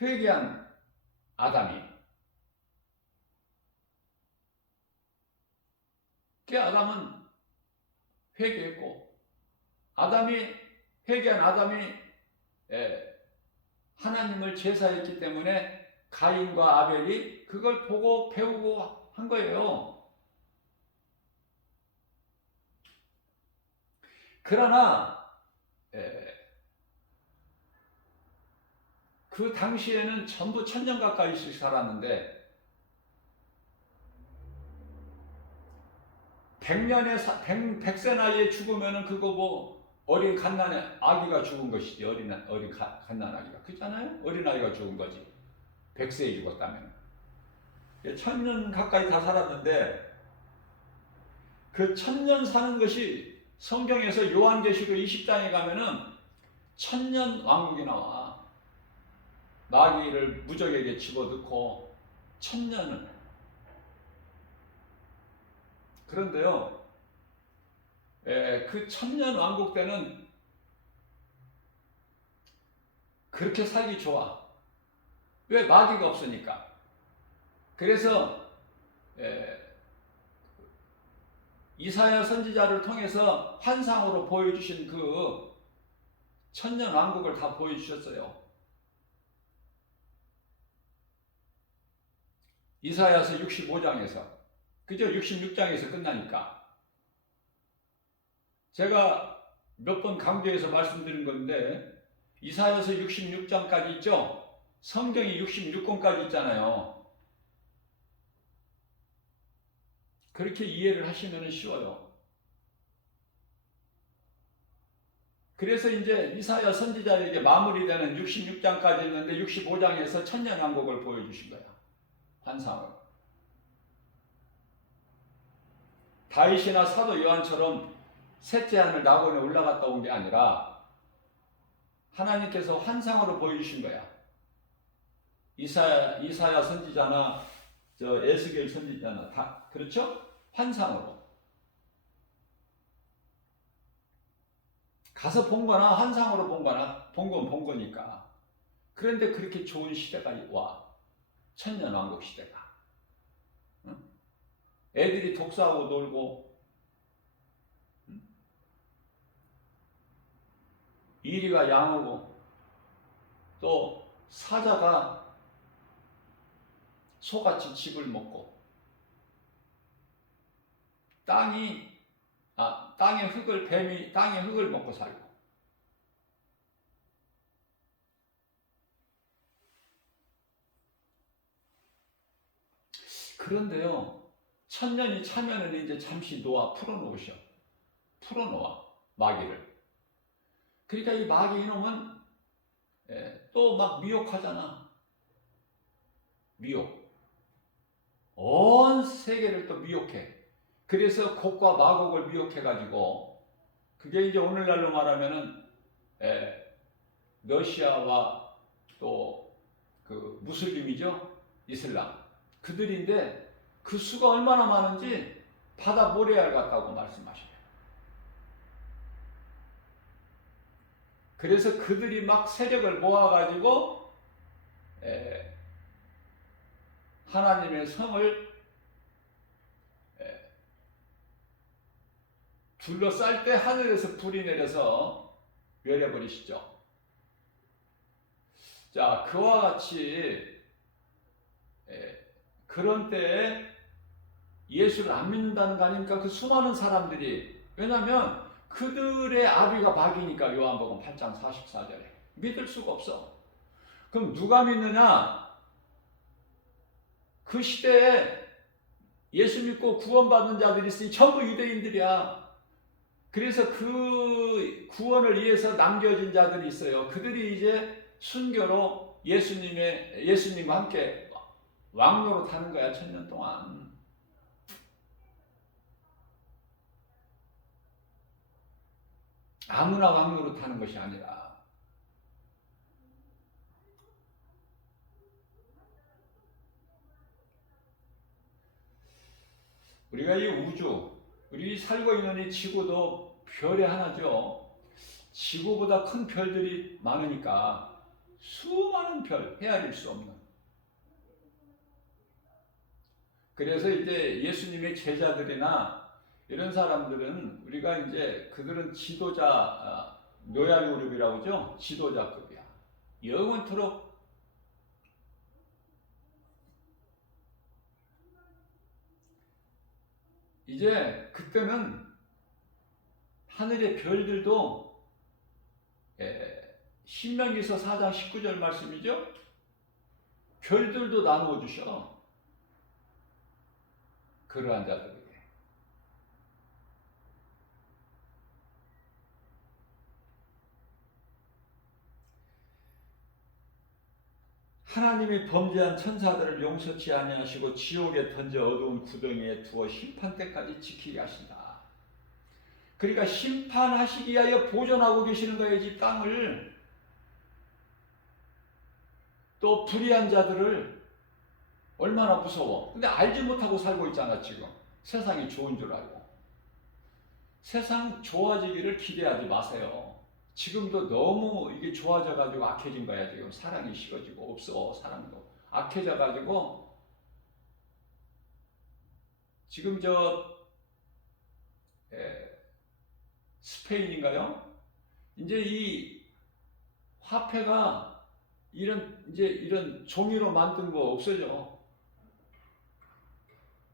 회개한 아담이. 그 아담은 회개했고, 회개한 아담이 하나님을 제사했기 때문에 가인과 아벨이 그걸 보고 배우고 한 거예요. 그러나 그 당시에는 전부 1000년 가까이씩 살았는데 100세 나이에 죽으면은 그거 뭐 어린 갓난의 아기가 죽은 것이지. 어린 갓난 아기가. 그렇잖아요? 어린 아이가 죽은 거지. 100세에 죽었다면. 1000년 가까이 다 살았는데 그 1000년 사는 것이 성경에서 요한계시록 20장에 가면은 1000년 왕국이 나와. 마귀를 무적에게 집어넣고 1000년을. 그런데요, 그 1000년 왕국 때는 그렇게 살기 좋아. 왜? 마귀가 없으니까. 그래서 이사야 선지자를 통해서 환상으로 보여주신 그 천년 왕국을 다 보여주셨어요. 이사야서 65장에서, 그죠? 66장에서 끝나니까. 제가 몇 번 강조해서 말씀드린 건데, 이사야서 66장까지 있죠? 성경이 66권까지 있잖아요. 그렇게 이해를 하시면 쉬워요. 그래서 이제 이사야 선지자에게 마무리되는 66장까지 있는데 65장에서 천년왕국을 보여주신 거야. 환상을. 다윗이나 사도 요한처럼 셋째 하늘 낙원에 올라갔다 온 게 아니라 하나님께서 환상으로 보여주신 거야. 이사야 선지자나 에스겔 선지자나 다 그렇죠? 환상으로. 가서 본 거나 환상으로 본 거나 본 건 본 거니까. 그런데 그렇게 좋은 시대가 와. 천년왕국 시대가. 응? 애들이 독서하고 놀고, 응? 이리가 양하고, 또 사자가 소같이 집을 먹고, 땅의 흙을 뱀이 땅의 흙을 먹고 살고. 그런데요, 천년이 차면은 이제 잠시 풀어놓으셔. 풀어놓아, 마귀를. 그러니까 이 마귀 이놈은 또 막 미혹하잖아. 미혹. 온 세계를 또 미혹해. 그래서 곡과 마곡을 미혹해가지고, 그게 이제 오늘날로 말하면은 러시아와 또 그 무슬림이죠, 이슬람. 그들인데 그 수가 얼마나 많은지 바다 모래알 같다고 말씀하셔요. 그래서 그들이 막 세력을 모아가지고 하나님의 성을 둘러쌀 때 하늘에서 불이 내려서 멸해버리시죠. 자, 그와 같이 그런 때에 예수를 안 믿는다는 거 아닙니까? 그 수많은 사람들이. 왜냐하면 그들의 아비가 마귀니까. 요한복음 8장 44절에 믿을 수가 없어. 그럼 누가 믿느냐? 그 시대에 예수 믿고 구원받는 자들이 있으니 전부 유대인들이야. 그래서 그 구원을 위해서 남겨진 자들이 있어요. 그들이 이제 순교로 예수님과 함께 왕노로 타는 거야, 천년 동안. 아무나 왕노로 타는 것이 아니라. 우리가 이 우주, 우리 살고 있는 이 지구도 별의 하나죠. 지구보다 큰 별들이 많으니까 수많은 별, 헤아릴 수 없는. 그래서 이제 예수님의 제자들이나 이런 사람들은 우리가 이제 그들은 지도자, 노야 그룹이라고 하죠. 지도자급이야. 영원토록 이제 그때는 하늘의 별들도 신명기서 4장 19절 말씀이죠. 별들도 나누어 주셔. 그러한 자들에게. 하나님이 범죄한 천사들을 용서치 아니하시고 지옥에 던져 어두운 구덩이에 두어 심판 때까지 지키게 하신다. 그러니까 심판하시기 위하여 보존하고 계시는 거예요, 이 땅을. 또 불의한 자들을. 얼마나 무서워. 근데 알지 못하고 살고 있잖아, 지금. 세상이 좋은 줄 알고. 세상 좋아지기를 기대하지 마세요. 지금도 너무 이게 좋아져가지고 악해진 거야, 지금. 사랑이 식어지고, 없어, 사랑도. 악해져가지고, 지금 스페인인가요? 이제 이 화폐가 이런 종이로 만든 거 없어져.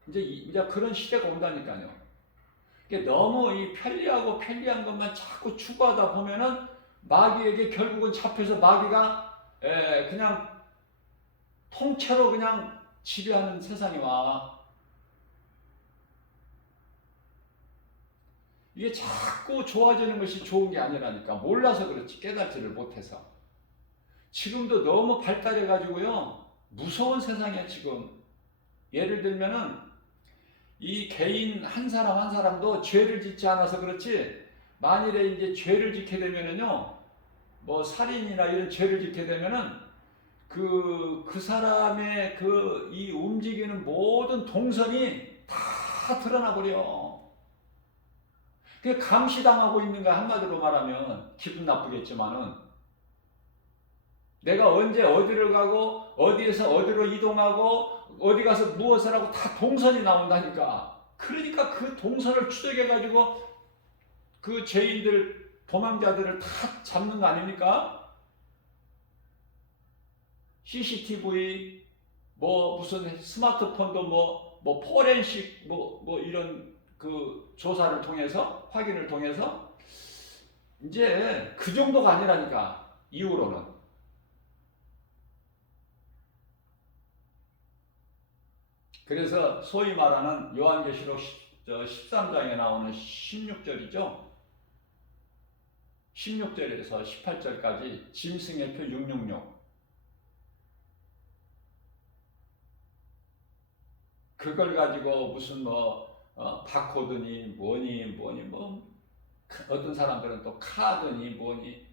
이제 그런 시대가 온다니까요. 너무 이 편리한 것만 자꾸 추구하다 보면은 마귀에게 결국은 잡혀서 마귀가 그냥 통째로 그냥 지배하는 세상이 와. 이게 자꾸 좋아지는 것이 좋은 게 아니라니까. 몰라서 그렇지, 깨닫지를 못해서. 지금도 너무 발달해 가지고요, 무서운 세상이야 지금. 예를 들면은 이 개인 한 사람 한 사람도 죄를 짓지 않아서 그렇지, 만일에 이제 죄를 짓게 되면은요, 뭐 살인이나 이런 죄를 짓게 되면은 그 사람의 이 움직이는 모든 동선이 다 드러나 버려. 그 감시당하고 있는 거야. 한마디로 말하면 기분 나쁘겠지만은, 내가 언제 어디를 가고 어디에서 어디로 이동하고 어디 가서 무엇을 하고 다 동선이 나온다니까. 그러니까 그 동선을 추적해 가지고 그 죄인들, 도망자들을 다 잡는 거 아닙니까? CCTV, 뭐 무슨 스마트폰도 뭐 포렌식 뭐 이런 그 조사를 통해서, 확인을 통해서 이제 그 정도가 아니라니까, 이후로는. 그래서 소위 말하는 요한계시록 13장에 나오는 16절이죠. 16절에서 18절까지 짐승의 표 666. 그걸 가지고 무슨 바코드니 뭐니 어떤 사람들은 또 카드니 뭐니.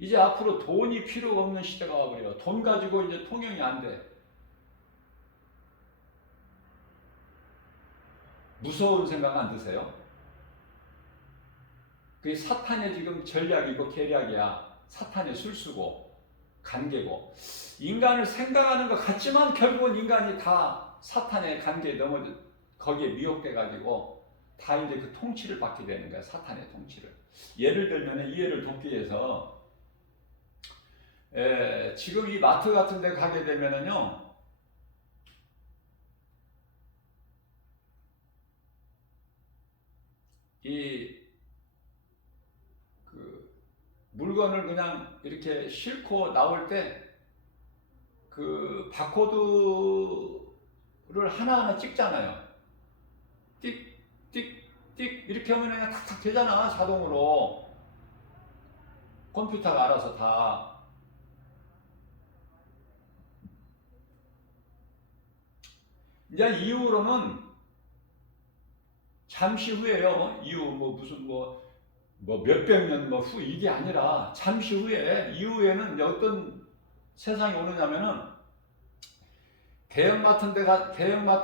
이제 앞으로 돈이 필요 없는 시대가 와버려. 돈 가지고 이제 통용이 안 돼. 무서운 생각 안 드세요? 그게 사탄의 지금 전략이고 계략이야. 사탄의 술수고 관계고. 인간을 생각하는 것 같지만 결국은 인간이 다 사탄의 관계에 거기에 미혹돼 가지고 다 이제 그 통치를 받게 되는 거야. 사탄의 통치를. 예를 들면 이해를 돕기 위해서, 지금 이 마트 같은 데 가게 되면은요, 물건을 그냥 이렇게 싣고 나올 때 그 바코드를 하나하나 찍잖아요. 띡, 띡, 띡 이렇게 하면 그냥 탁탁 되잖아. 자동으로. 컴퓨터가 알아서 다. 이제 이후로는 잠시 후에요. 이후 무슨 몇백 년 후 이게 아니라 잠시 후에, 이후에는 어떤 세상이 오느냐면은 대형마트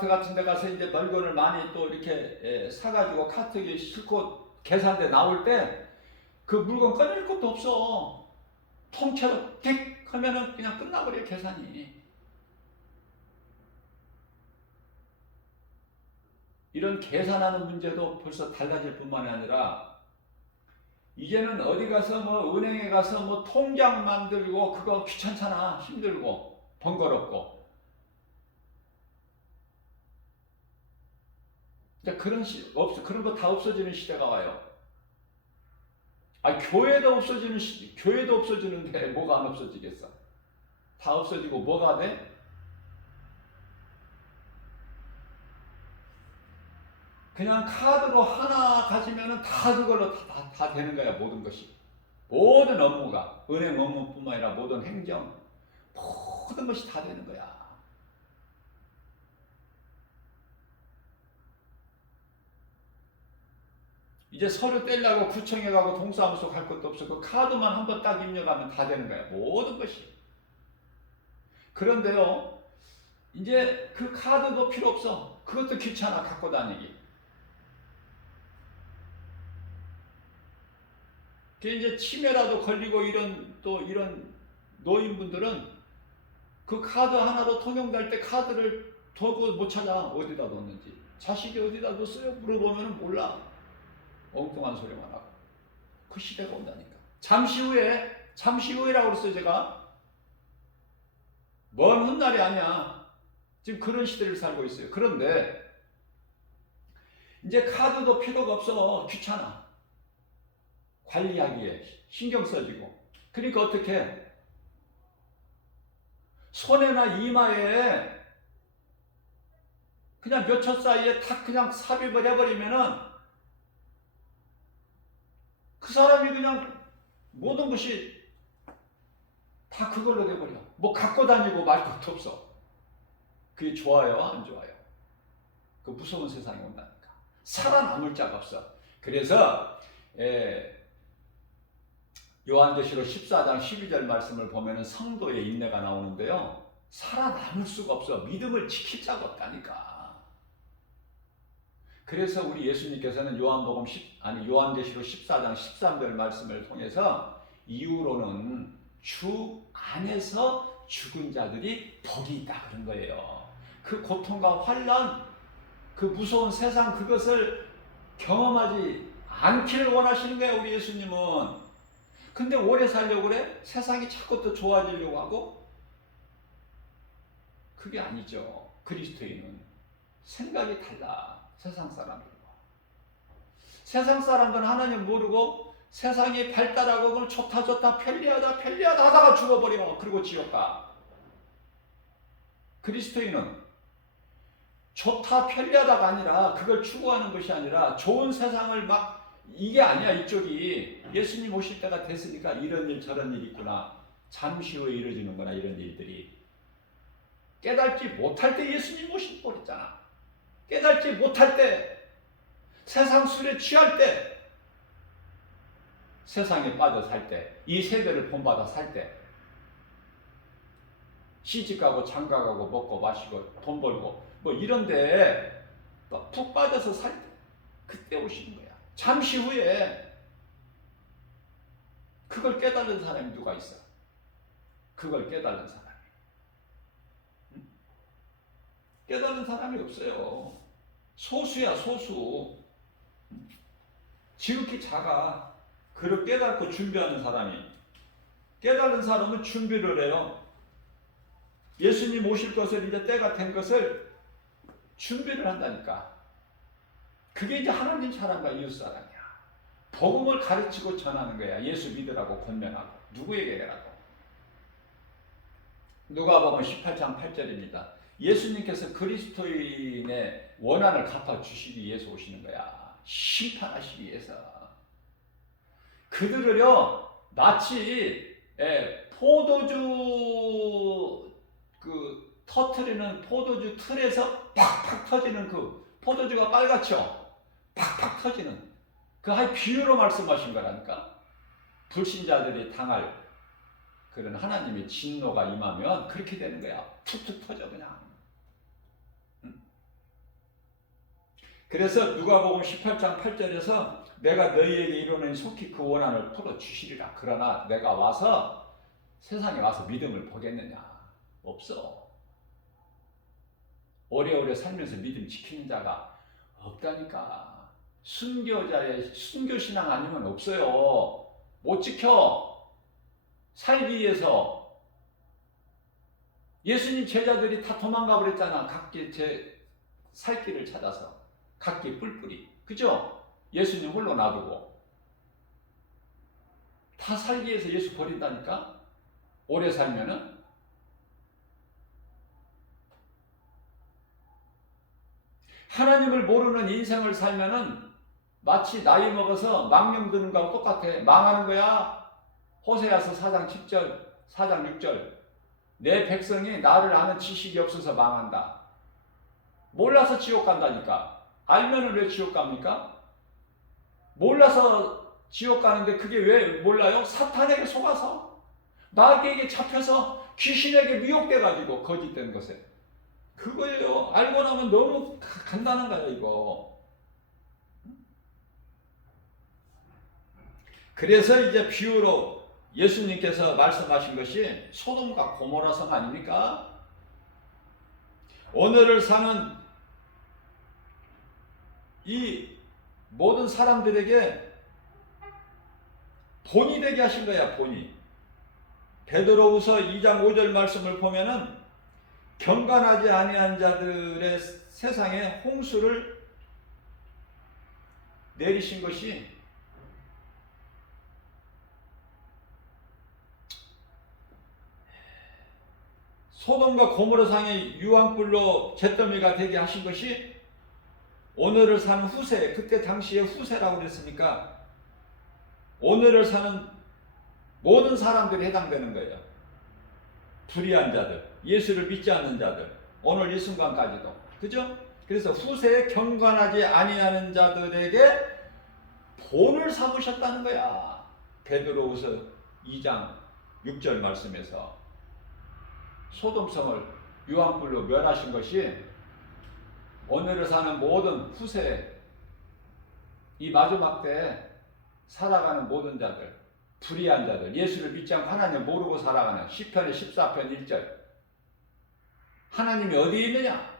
같은 데 가서 이제 물건을 많이 또 이렇게 사가지고 카트에 싣고 계산대 나올 때 그 물건 꺼낼 것도 없어. 통째로 띡 하면은 그냥 끝나버려, 계산이. 이런 계산하는 문제도 벌써 달라질 뿐만이 아니라, 이제는 어디 가서 은행에 가서 통장 만들고 그거 귀찮잖아. 힘들고 번거롭고. 그런 거 다 없어지는 시대가 와요. 교회도 없어지는데 뭐가 안 없어지겠어? 다 없어지고 뭐가 돼? 그냥 카드로 하나 가지면은 다 그걸로 다 되는 거야. 모든 것이. 모든 업무가. 은행 업무뿐만 아니라 모든 행정. 모든 것이 다 되는 거야. 이제 서류 떼려고 구청에 가고 동사무소 갈 것도 없어. 그 카드만 한번 딱 입력하면 다 되는 거야. 모든 것이. 그런데요, 이제 그 카드도 필요 없어. 그것도 귀찮아, 갖고 다니기. 이제 치매라도 걸리고 이런 노인분들은 그 카드 하나로 통용될 때 카드를 두고 못 찾아. 어디다 넣었는지. 자식이 어디다 뒀어요? 물어보면 몰라. 엉뚱한 소리만 하고. 그 시대가 온다니까. 잠시 후에라고 그랬어요. 제가 먼 훗날이 아니야. 지금 그런 시대를 살고 있어요. 그런데 이제 카드도 필요가 없어. 귀찮아. 관리하기에 신경 써지고. 그러니까 어떻게 손에나 이마에 그냥 몇 초 사이에 탁 그냥 삽입을 해버리면은 그 사람이 그냥 모든 것이 다 그걸로 돼버려. 뭐 갖고 다니고 말 것도 없어. 그게 좋아요? 안 좋아요? 그 무서운 세상이 온다니까. 살아남을 자가 없어. 그래서 요한계시록 14장 12절 말씀을 보면은 성도의 인내가 나오는데요. 살아남을 수가 없어. 믿음을 지킬 자가 없다니까. 그래서 우리 예수님께서는 요한계시록 14장 13절 말씀을 통해서 이후로는 주 안에서 죽은 자들이 복이 있다 그런 거예요. 그 고통과 환난, 그 무서운 세상 그것을 경험하지 않기를 원하시는 거예요, 우리 예수님은. 근데 오래 살려고 그래? 세상이 자꾸 또 좋아지려고 하고? 그게 아니죠. 그리스도인은 생각이 달라. 세상 사람들과. 세상 사람들은 하나님 모르고 세상이 발달하고 그럼 좋다 편리하다 하다가 죽어버리고 그리고 지옥 가. 그리스도인은 좋다 편리하다가 아니라 그걸 추구하는 것이 아니라 좋은 세상을 막 이게 아니야. 이쪽이 예수님 오실 때가 됐으니까 이런 일 저런 일 있구나. 잠시 후에 이루어지는구나. 이런 일들이 깨닫지 못할 때 예수님 오실 뻔했잖아. 깨닫지 못할 때 세상 술에 취할 때 세상에 빠져 살 때 이 세대를 본받아 살 때 시집가고 장가가고 먹고 마시고 돈 벌고 뭐 이런데 푹 빠져서 살 때 그때 오시는 거야. 잠시 후에 그걸 깨달은 사람이 누가 있어? 그걸 깨달은 사람이. 깨달은 사람이 없어요. 소수야 소수. 지극히 작아. 그를 깨닫고 준비하는 사람이. 깨달은 사람은 준비를 해요. 예수님 오실 것을 이제 때가 된 것을 준비를 한다니까. 그게 이제 하나님 사랑과 이웃 사랑이야. 복음을 가르치고 전하는 거야. 예수 믿으라고 권면하고. 누구에게라고. 누가복음 18장 8절입니다. 예수님께서 그리스도인의 원한을 갚아주시기 위해서 오시는 거야. 심판하시기 위해서. 그들을요 마치 포도주 터트리는 포도주 틀에서 팍팍 터지는 그 포도주가 빨갛죠. 팍팍 터지는 그 한 비유로 말씀하신 거라니까. 불신자들이 당할 그런 하나님의 진노가 임하면 그렇게 되는 거야. 툭툭 터져 그냥. 그래서 누가복음 18장 8절에서 내가 너희에게 이르노니 속히 그 원한을 풀어주시리라. 그러나 내가 와서 세상에 와서 믿음을 보겠느냐? 없어. 오래오래 살면서 믿음 지키는 자가 없다니까. 순교신앙 아니면 없어요. 못 지켜. 살기 위해서. 예수님 제자들이 다 도망가 버렸잖아. 각기 살 길을 찾아서. 각기 뿔뿔이. 그죠? 예수님 홀로 놔두고. 다 살기 위해서 예수 버린다니까? 오래 살면은? 하나님을 모르는 인생을 살면은 마치 나이 먹어서 망령 드는 거하고 똑같아. 망하는 거야. 호세아서 4장 10절, 4장 6절. 내 백성이 나를 아는 지식이 없어서 망한다. 몰라서 지옥 간다니까. 알면은 왜 지옥 갑니까? 몰라서 지옥 가는데 그게 왜 몰라요? 사탄에게 속아서 마귀에게 잡혀서 귀신에게 미혹돼가지고 거짓된 것에 그거예요. 알고 나면 너무 간단한 거야 이거. 그래서 이제 비유로 예수님께서 말씀하신 것이 소돔과 고모라 성 아닙니까? 오늘을 사는 이 모든 사람들에게 본이 되게 하신 거야, 본이. 베드로후서 2장 5절 말씀을 보면은 경건하지 아니한 자들의 세상에 홍수를 내리신 것이 소돔과 고모라 상의 유황불로 잿더미가 되게 하신 것이 오늘을 사는 후세, 그때 당시에 후세라고 그랬으니까 오늘을 사는 모든 사람들이 해당되는 거예요. 불의한 자들, 예수를 믿지 않는 자들, 오늘 이 순간까지도. 그죠? 그래서 후세에 경건하지 아니하는 자들에게 본을 삼으셨다는 거야. 베드로후서 2장 6절 말씀에서 소돔성을 유황불로 멸하신 것이 오늘을 사는 모든 후세, 이 마지막 때에 살아가는 모든 자들, 불의한 자들, 예수를 믿지 않고 하나님 모르고 살아가는 시편의 14편 1절. 하나님이 어디에 있느냐?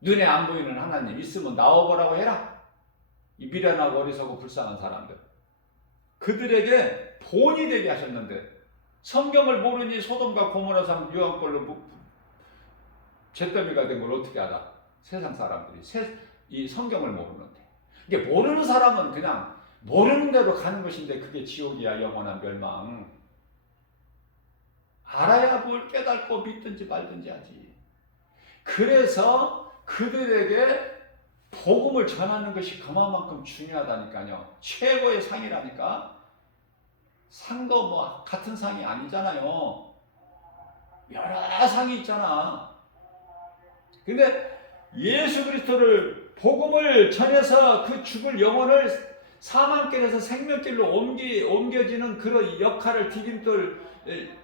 눈에 안 보이는 하나님 있으면 나와보라고 해라. 이 미련하고 어리석고 불쌍한 사람들, 그들에게 본이 되게 하셨는데 성경을 모르니 소돔과 고모라 산 유황불로 잿더미가 된 걸 어떻게 알아? 세상 사람들이 이 성경을 모르는데. 이게 모르는 사람은 그냥 모르는 대로 가는 것인데 그게 지옥이야, 영원한 멸망. 알아야 뭘 깨닫고 믿든지 말든지 하지. 그래서 그들에게 복음을 전하는 것이 그만큼 중요하다니까요. 최고의 상이라니까. 상도 뭐 같은 상이 아니잖아요. 여러 상이 있잖아. 근데 예수 그리스도를 복음을 전해서 그 죽을 영혼을 사망길에서 생명길로 옮겨지는 그런 역할을, 디딤돌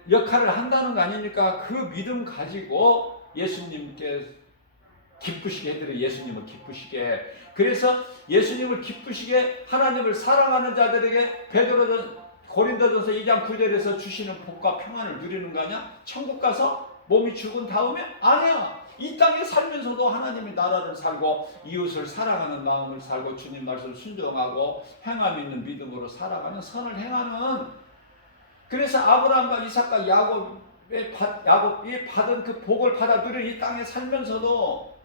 역할을 한다는 거 아닙니까? 그 믿음 가지고 예수님께 기쁘시게 해드려. 예수님을 기쁘시게. 그래서 예수님을 기쁘시게 하나님을 사랑하는 자들에게 고린도전서 2장 9절에서 주시는 복과 평안을 누리는 거 아니야? 천국 가서 몸이 죽은 다음에? 아니야. 이 땅에 살면서도 하나님의 나라를 살고 이웃을 사랑하는 마음을 살고 주님 말씀을 순종하고 행함 있는 믿음으로 살아가는 선을 행하는. 그래서 아브라함과 이삭과 야곱이 받은 그 복을 받아 누린 이 땅에 살면서도,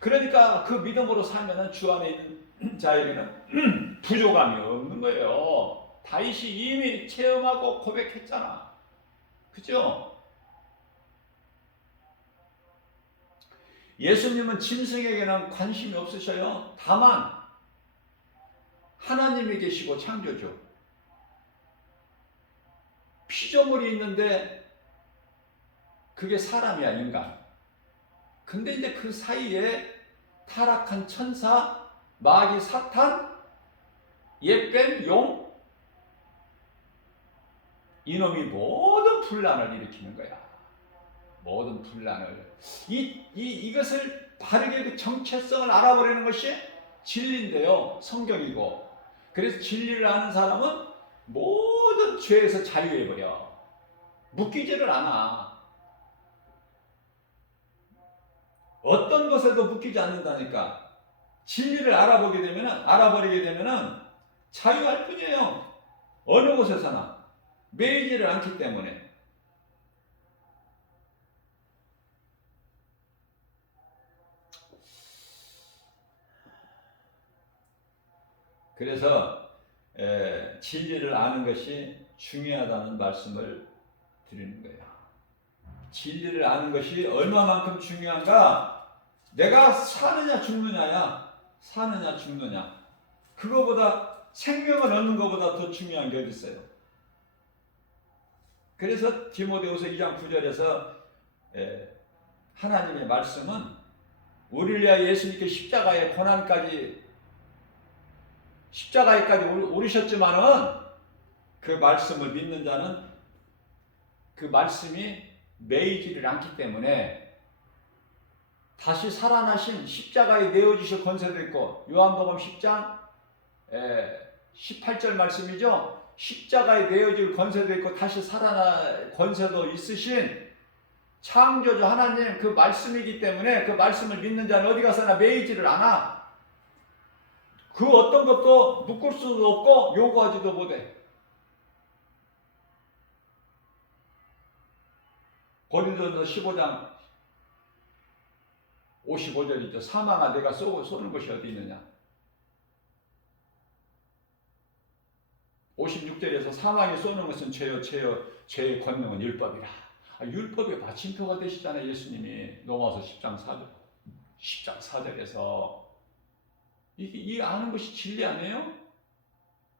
그러니까 그 믿음으로 살면은 주 안에 있는 자에게는 부족함이 없는 거예요. 다윗이 이미 체험하고 고백했잖아. 그죠? 예수님은 짐승에게는 관심이 없으셔요. 다만 하나님이 계시고 창조주, 피조물이 있는데 그게 사람이야, 인간. 근데 이제 그 사이에 타락한 천사, 마귀 사탄, 옛뱀 용, 이놈이 모든 분란을 일으키는 거야. 모든 분란을. 이것을 바르게 그 정체성을 알아버리는 것이 진리인데요. 성경이고. 그래서 진리를 아는 사람은 모든 죄에서 자유해버려. 묶이지를 않아. 어떤 것에도 묶이지 않는다니까. 진리를 알아버리게 되면은 자유할 뿐이에요. 어느 곳에서나. 매이지를 않기 때문에. 그래서 진리를 아는 것이 중요하다는 말씀을 드리는 거예요. 진리를 아는 것이 얼마만큼 중요한가? 내가 사느냐 죽느냐야. 사느냐 죽느냐. 그거보다, 생명을 얻는 것보다 더 중요한 게 어디 있어요? 그래서 디모데후서 2장 9절에서 하나님의 말씀은 우리를 위하여 예수님께 십자가에까지 오르셨지만은 그 말씀을 믿는 자는 그 말씀이 매이지를 않기 때문에 다시 살아나신 십자가에 내어주실 권세도 있고, 요한복음 10장 18절 말씀이죠. 십자가에 내어질 권세도 있고 다시 살아날 권세도 있으신 창조주 하나님, 그 말씀이기 때문에 그 말씀을 믿는 자는 어디 가서나 매이지를 않아. 그 어떤 것도 묶을 수도 없고 요구하지도 못해. 고린도전서 15장 55절이죠. 사망아 내가 쏘는 것이 어디 있느냐. 56절에서 사망이 쏘는 것은 죄요 죄의 권능은 율법이라. 율법의 마침표가 되시잖아요. 예수님이 로마서 10장 4절에서 이 아는 것이 진리 아니에요?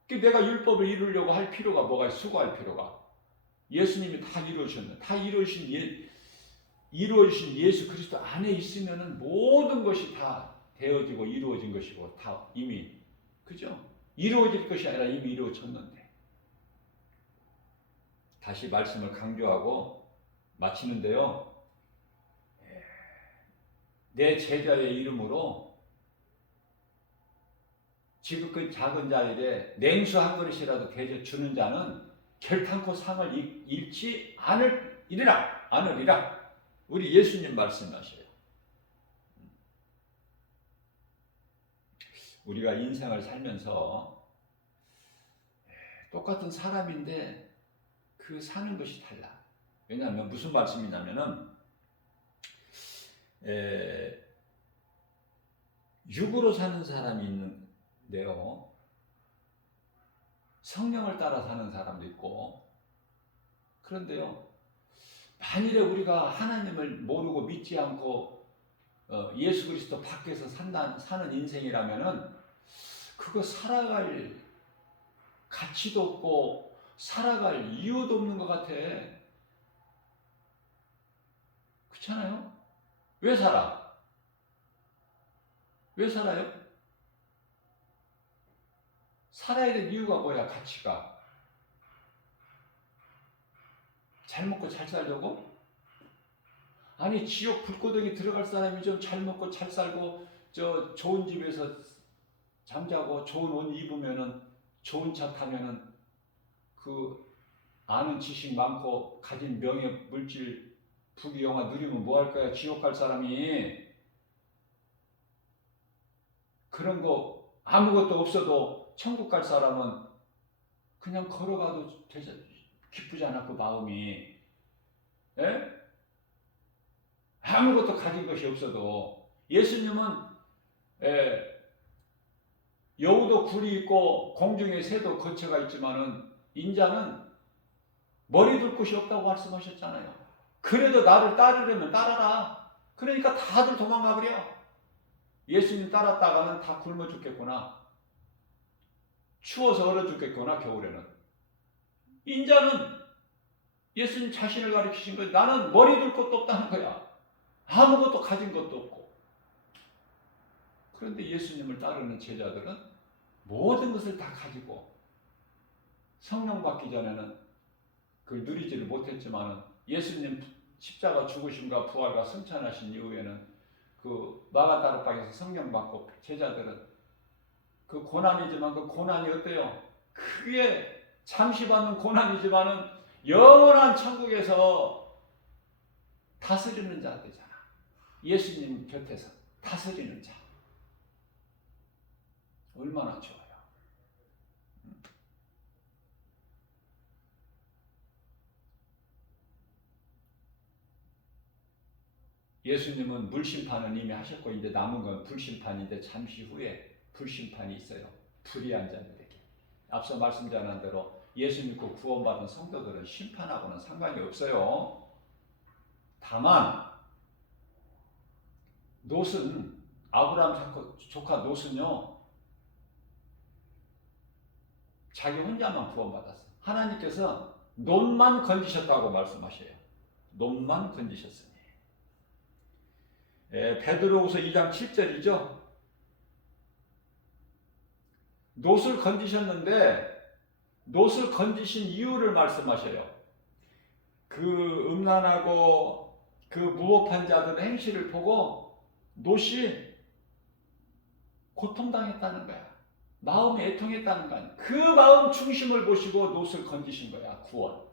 내가 율법을 이루려고 할 필요가 뭐가 수고할 필요가. 예수님이 다 이루셨는데 다 이루어주신 예수 그리스도 안에 있으면은 모든 것이 다 되어지고 이루어진 것이고 다 이미 그죠? 이루어질 것이 아니라 이미 이루어졌는데. 다시 말씀을 강조하고 마치는데요. 내 제자의 이름으로 지극히 작은 자에게 냉수 한 그릇이라도 대접 주는 자는 결탄코 상을 잃지 않으리라. 우리 예수님 말씀하셔요. 우리가 인생을 살면서 똑같은 사람인데 그 사는 것이 달라. 왜냐하면 무슨 말씀이냐면은 육으로 사는 사람이 있는데요. 성령을 따라 사는 사람도 있고. 그런데요. 만일에 우리가 하나님을 모르고 믿지 않고 예수 그리스도 밖에서 사는 인생이라면은 그거 살아갈 가치도 없고 살아갈 이유도 없는 것 같아. 그렇잖아요? 왜 살아? 왜 살아요? 살아야 될 이유가 뭐야? 가치가. 잘 먹고 잘 살려고? 아니 지옥 불고덩이 들어갈 사람이 좀 잘 먹고 잘 살고 저 좋은 집에서 잠자고 좋은 옷 입으면은 좋은 차 타면은 그 아는 지식 많고 가진 명예 물질 부귀 영화 누리면 뭐 할 거야? 지옥 갈 사람이. 그런 거 아무것도 없어도 천국 갈 사람은 그냥 걸어가도 기쁘지 않아 그 마음이. 예? 아무것도 가진 것이 없어도. 예수님은 여우도 굴이 있고 공중에 새도 거처가 있지만은 인자는 머리 둘 곳이 없다고 말씀하셨잖아요. 그래도 나를 따르려면 따라라. 그러니까 다들 도망가 버려. 예수님 따랐다가는 다 굶어 죽겠구나. 추워서 얼어 죽겠구나 겨울에는. 인자는 예수님 자신을 가리키신 거예요. 나는 머리 둘 것도 없다는 거야. 아무것도 가진 것도 없고. 그런데 예수님을 따르는 제자들은 모든 것을 다 가지고 성령 받기 전에는 그걸 누리지를 못했지만 예수님 십자가 죽으심과 부활과 승천하신 이후에는 그 마가다락방에서 성령 받고 제자들은 그 고난이지만 그 고난이 어때요? 크게 잠시 받는 고난이지만은 영원한 천국에서 다스리는 자 되잖아. 예수님 곁에서 다스리는 자. 얼마나 좋아요. 예수님은 물심판은 이미 하셨고 이제 남은 건 불심판인데 잠시 후에 불심판이 있어요. 불의한 자들에게. 앞서 말씀드린 대로 예수 믿고 구원받은 성도들은 심판하고는 상관이 없어요. 다만 롯은 아브라함 조카 롯은요. 자기 혼자만 구원받았어. 하나님께서 롯만 건지셨다고 말씀하셔요. 롯만 건지셨으니. 베드로후서 2장 7절이죠. 롯을 건지셨는데 롯을 건지신 이유를 말씀하셔요. 그 음란하고 그 무법한 자들의 행실을 보고 롯이 고통당했다는 거야. 마음이 애통했다는 거야. 그 마음 중심을 보시고 롯을 건지신 거야. 구원.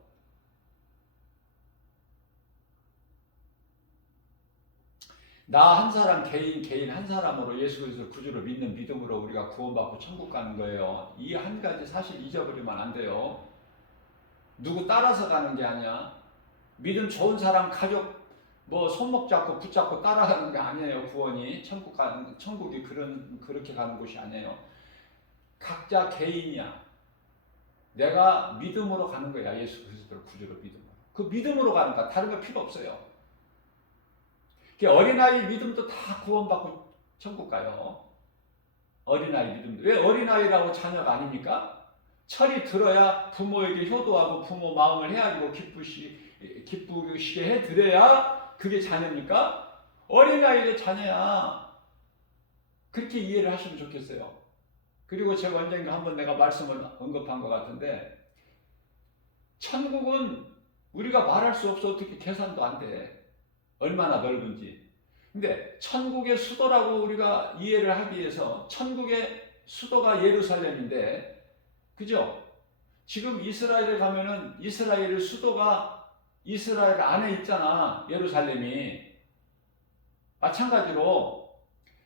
나 한 사람 개인 한 사람으로 예수 그리스도 구주로 믿는 믿음으로 우리가 구원받고 천국 가는 거예요. 이 한 가지 사실 잊어버리면 안 돼요. 누구 따라서 가는 게 아니야. 믿음 좋은 사람 가족 뭐 손목 잡고 붙잡고 따라가는 게 아니에요. 구원이 천국이 그렇게 가는 곳이 아니에요. 각자 개인이야. 내가 믿음으로 가는 거야. 예수 그리스도를 구주로 믿음으로. 그 믿음으로 가는 거야. 다른 거 필요 없어요. 어린아이 믿음도 다 구원받고 천국 가요. 어린아이 믿음도. 왜 어린아이라고 자녀가 아닙니까? 철이 들어야 부모에게 효도하고 부모 마음을 헤아리고 기쁘시게 해드려야 그게 자녀입니까? 어린아이도 자녀야. 그렇게 이해를 하시면 좋겠어요. 그리고 제가 언젠가 한번 내가 말씀을 언급한 것 같은데, 천국은 우리가 말할 수 없어. 어떻게 계산도 안 돼. 얼마나 넓은지. 근데 천국의 수도라고 우리가 이해를 하기 위해서, 천국의 수도가 예루살렘인데, 그죠? 지금 이스라엘에 가면은 이스라엘의 수도가 이스라엘 안에 있잖아. 예루살렘이. 마찬가지로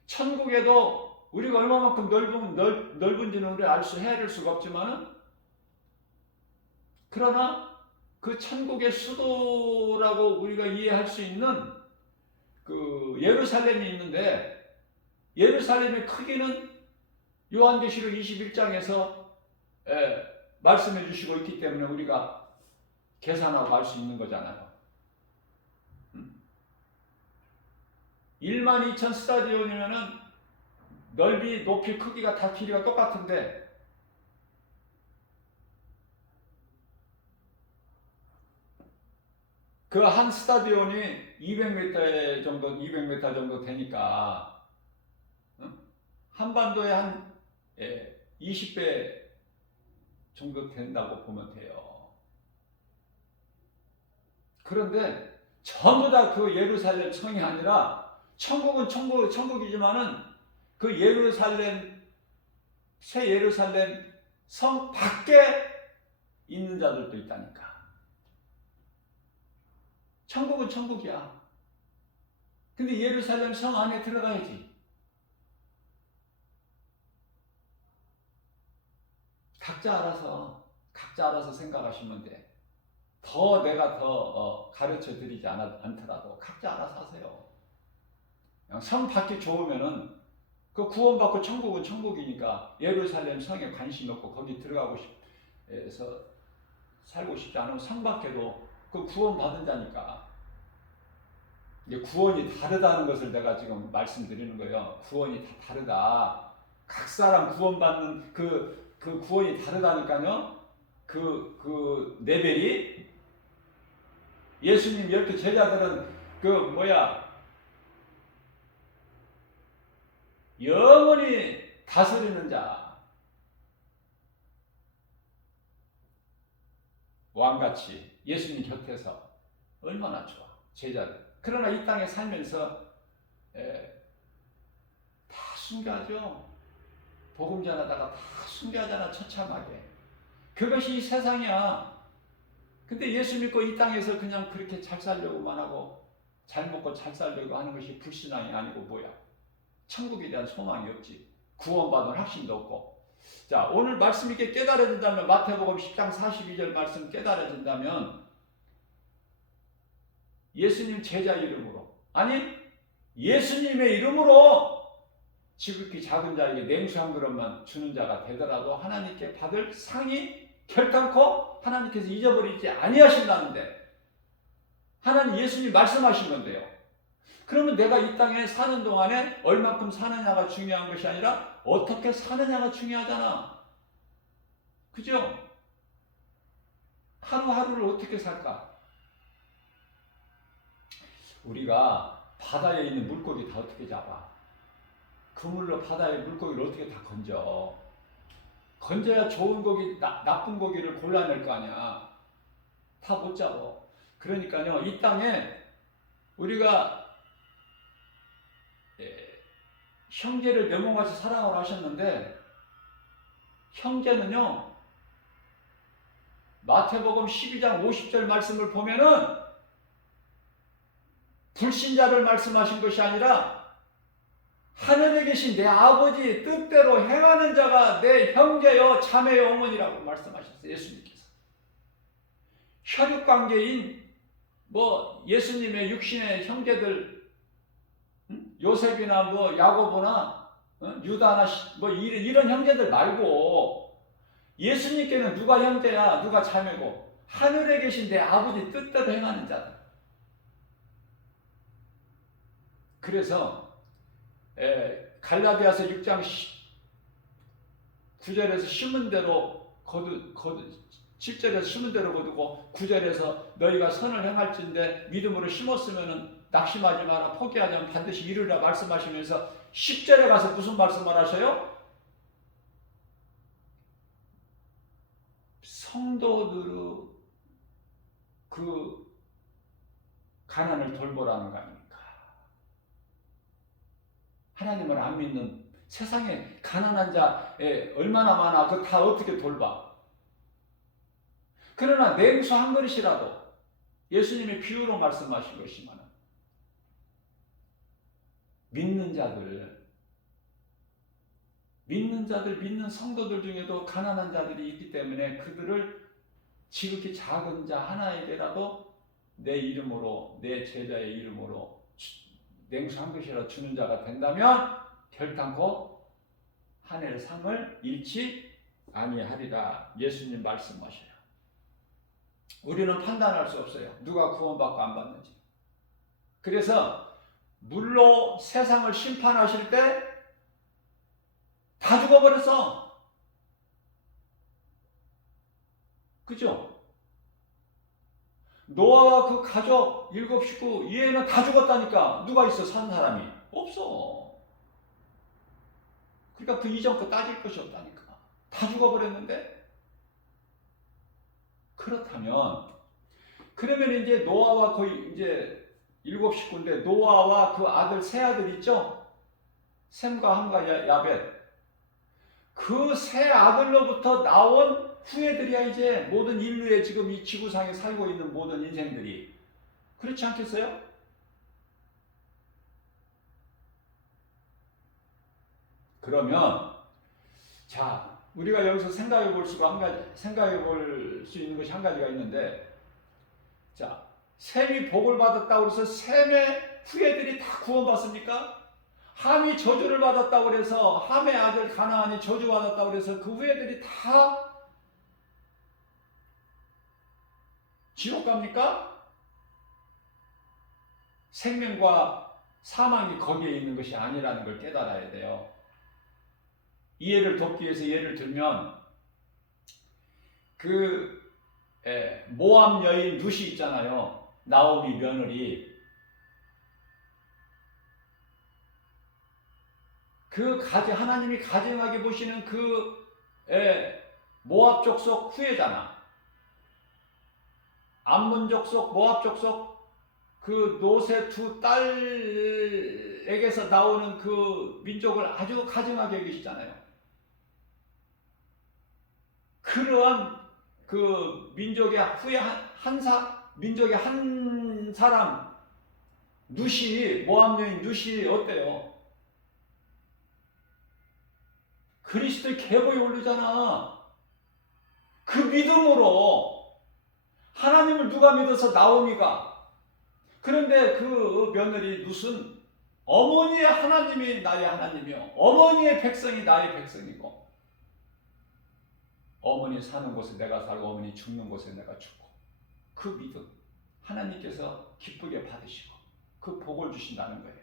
천국에도 우리가 얼마만큼 넓은지는 우리가 헤아릴 수가 없지만은, 그러나 그 천국의 수도라고 우리가 이해할 수 있는 그 예루살렘이 있는데, 예루살렘의 크기는 요한계시록 21장에서 말씀해 주시고 있기 때문에 우리가 계산하고 알 수 있는 거잖아요. 12,000 스타디온이면은 넓이, 높이, 크기가 다 길이가 똑같은데, 그 한 스타디온이 200m 정도 되니까, 한반도에 한 20배 정도 된다고 보면 돼요. 그런데 전부 다 그 예루살렘 성이 아니라, 천국은 천국이지만은 그 새 예루살렘 성 밖에 있는 자들도 있다니까. 천국은 천국이야. 근데 예루살렘 성 안에 들어가야지. 각자 알아서 생각하시면 돼. 내가 더 가르쳐 드리지 않더라도 각자 알아서 하세요. 성 밖이 좋으면은, 그 구원받고 천국은 천국이니까 예루살렘 성에 관심이 없고 거기 들어가고 싶어서 살고 싶지 않으면 성 밖에도 그 구원받은 자니까. 이제 구원이 다르다는 것을 내가 지금 말씀드리는 거예요. 구원이 다 다르다. 각 사람 구원받는 그 구원이 다르다니까요. 그 레벨이. 예수님 12 제자들은 영원히 다스리는 자, 왕같이 예수님 곁에서 얼마나 좋아. 제자들. 그러나 이 땅에 살면서 다 순교하죠. 복음 전하다가 다 순교하잖아. 처참하게. 그것이 이 세상이야. 근데 예수 믿고 이 땅에서 그냥 그렇게 잘 살려고만 하고, 잘 먹고 잘 살려고 하는 것이 불신앙이 아니고 뭐야. 천국에 대한 소망이 없지. 구원받은 확신도 없고. 자, 오늘 말씀 있게 깨달아진다면, 마태복음 10장 42절 말씀 깨달아진다면, 예수님 제자 이름으로, 아니 예수님의 이름으로 지극히 작은 자에게 냉수 한 그릇만 주는 자가 되더라도 하나님께 받을 상이 결단코 하나님께서 잊어버리지 아니하신다는데, 하나님 예수님 말씀하신 건데요. 그러면 내가 이 땅에 사는 동안에 얼마큼 사느냐가 중요한 것이 아니라 어떻게 사느냐가 중요하잖아. 그죠? 하루하루를 어떻게 살까? 우리가 바다에 있는 물고기 다 어떻게 잡아? 그물로 바다의 물고기를 어떻게 다 건져야 좋은 고기, 나쁜 고기를 골라낼 거 아니야. 다 못 잡아. 그러니까요, 이 땅에 우리가 형제를 내 몸같이 사랑을 하셨는데, 형제는요, 마태복음 12장 50절 말씀을 보면은 불신자를 말씀하신 것이 아니라 하늘에 계신 내 아버지 뜻대로 행하는 자가 내 형제여 자매여 어머니라고 말씀하셨어요. 예수님께서. 혈육관계인 예수님의 육신의 형제들, 요셉이나 야고보나 유다나 이런 형제들 말고 예수님께는 누가 형제야, 누가 자매고 하늘에 계신 내 아버지 뜻대로 행하는 자들. 그래서 갈라디아서 6장 9절에서 심은 대로 7절에서 심은 대로 거두고 9절에서 너희가 선을 행할진대 믿음으로 심었으면 낙심하지 마라 포기하지 않으면 반드시 이루리라 말씀하시면서 10절에 가서 무슨 말씀을 하셔요? 성도들의 그 가난을 돌보라는 거 아닙니까? 하나님을 안 믿는 세상에 가난한 자 얼마나 많아. 그거 다 어떻게 돌봐? 그러나 냉수 한 그릇이라도 예수님이 비유로 말씀하신 것이지만 믿는 믿는 성도들 중에도 가난한 자들이 있기 때문에 그들을 지극히 작은 자 하나에게라도 내 이름으로, 내 제자의 이름으로 냉수 한 그릇이라도 주는 자가 된다면 결단코 하늘의 상을 잃지 아니하리라. 예수님 말씀하셔요. 우리는 판단할 수 없어요. 누가 구원받고 안 받는지. 그래서 물로 세상을 심판하실 때 다 죽어버렸어. 그죠? 노아와 그 가족 7 식구 이외에는 다 죽었다니까. 누가 있어 산 사람이? 없어. 그러니까 그 이전 거 따질 것이 없다니까. 다 죽어버렸는데. 그렇다면 그러면 이제 노아와 거의 이제 7 식구인데 노아와 그 아들 세 아들 있죠? 셈과 함과 야벳. 그 세 아들로부터 나온 후예들이야 이제 모든 인류의 지금 이 지구상에 살고 있는 모든 인생들이. 그렇지 않겠어요? 그러면 자 우리가 여기서 생각해 볼 수 있는 것이 한 가지가 있는데, 자 셈이 복을 받았다고 해서 셈의 후예들이 다 구원받습니까? 함이 저주를 받았다고 해서 함의 아들 가나안이 저주받았다고 해서 그 후예들이 다 지옥 갑니까? 생명과 사망이 거기에 있는 것이 아니라는 걸 깨달아야 돼요. 이해를 돕기 위해서 예를 들면 그 모압 여인 룻이 있잖아요. 나오미 며느리. 하나님이 가증하게 보시는 그 모압 족속 후예잖아. 암몬 족속, 모압 족속 그 노세 두 딸에게서 나오는 그 민족을 아주 가증하게 여기시잖아요. 그러한 그 민족의 후예 민족의 한 사람 룻이, 모압 여인 룻이 어때요? 그리스도의 계보에 오르잖아. 그 믿음으로 하나님을 누가 믿어서 나오미가. 그런데 그 며느리 룻은 어머니의 하나님이 나의 하나님이요 어머니의 백성이 나의 백성이고 어머니 사는 곳에 내가 살고 어머니 죽는 곳에 내가 죽고 그 믿음 하나님께서 기쁘게 받으시고 그 복을 주신다는 거예요.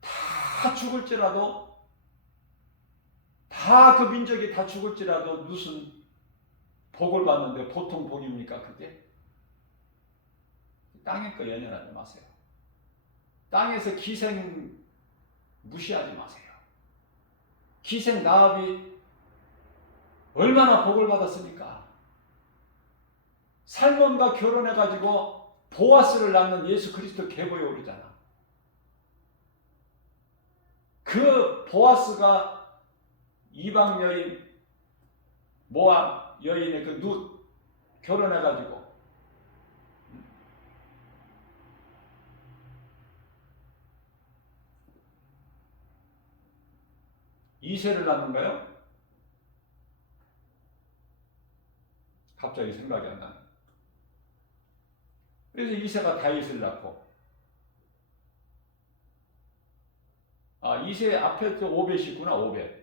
다 죽을지라도 다 그 민족이 다 죽을지라도 룻은 복을 받는데 보통 복입니까 그게? 땅의 거 연연하지 마세요. 땅에서 기생 무시하지 마세요. 기생 라합이 얼마나 복을 받았습니까? 살몬과 결혼해가지고 보아스를 낳는 예수 그리스도 계보에 오르잖아. 그 보아스가 이방 여인 모압 여인의 그 룻 결혼해가지고 이세를 낳는가요? 갑자기 생각이 안 나네. 그래서 이세가 다윗을 낳고, 이세 앞에 또 오벳이 있구나. 오벳.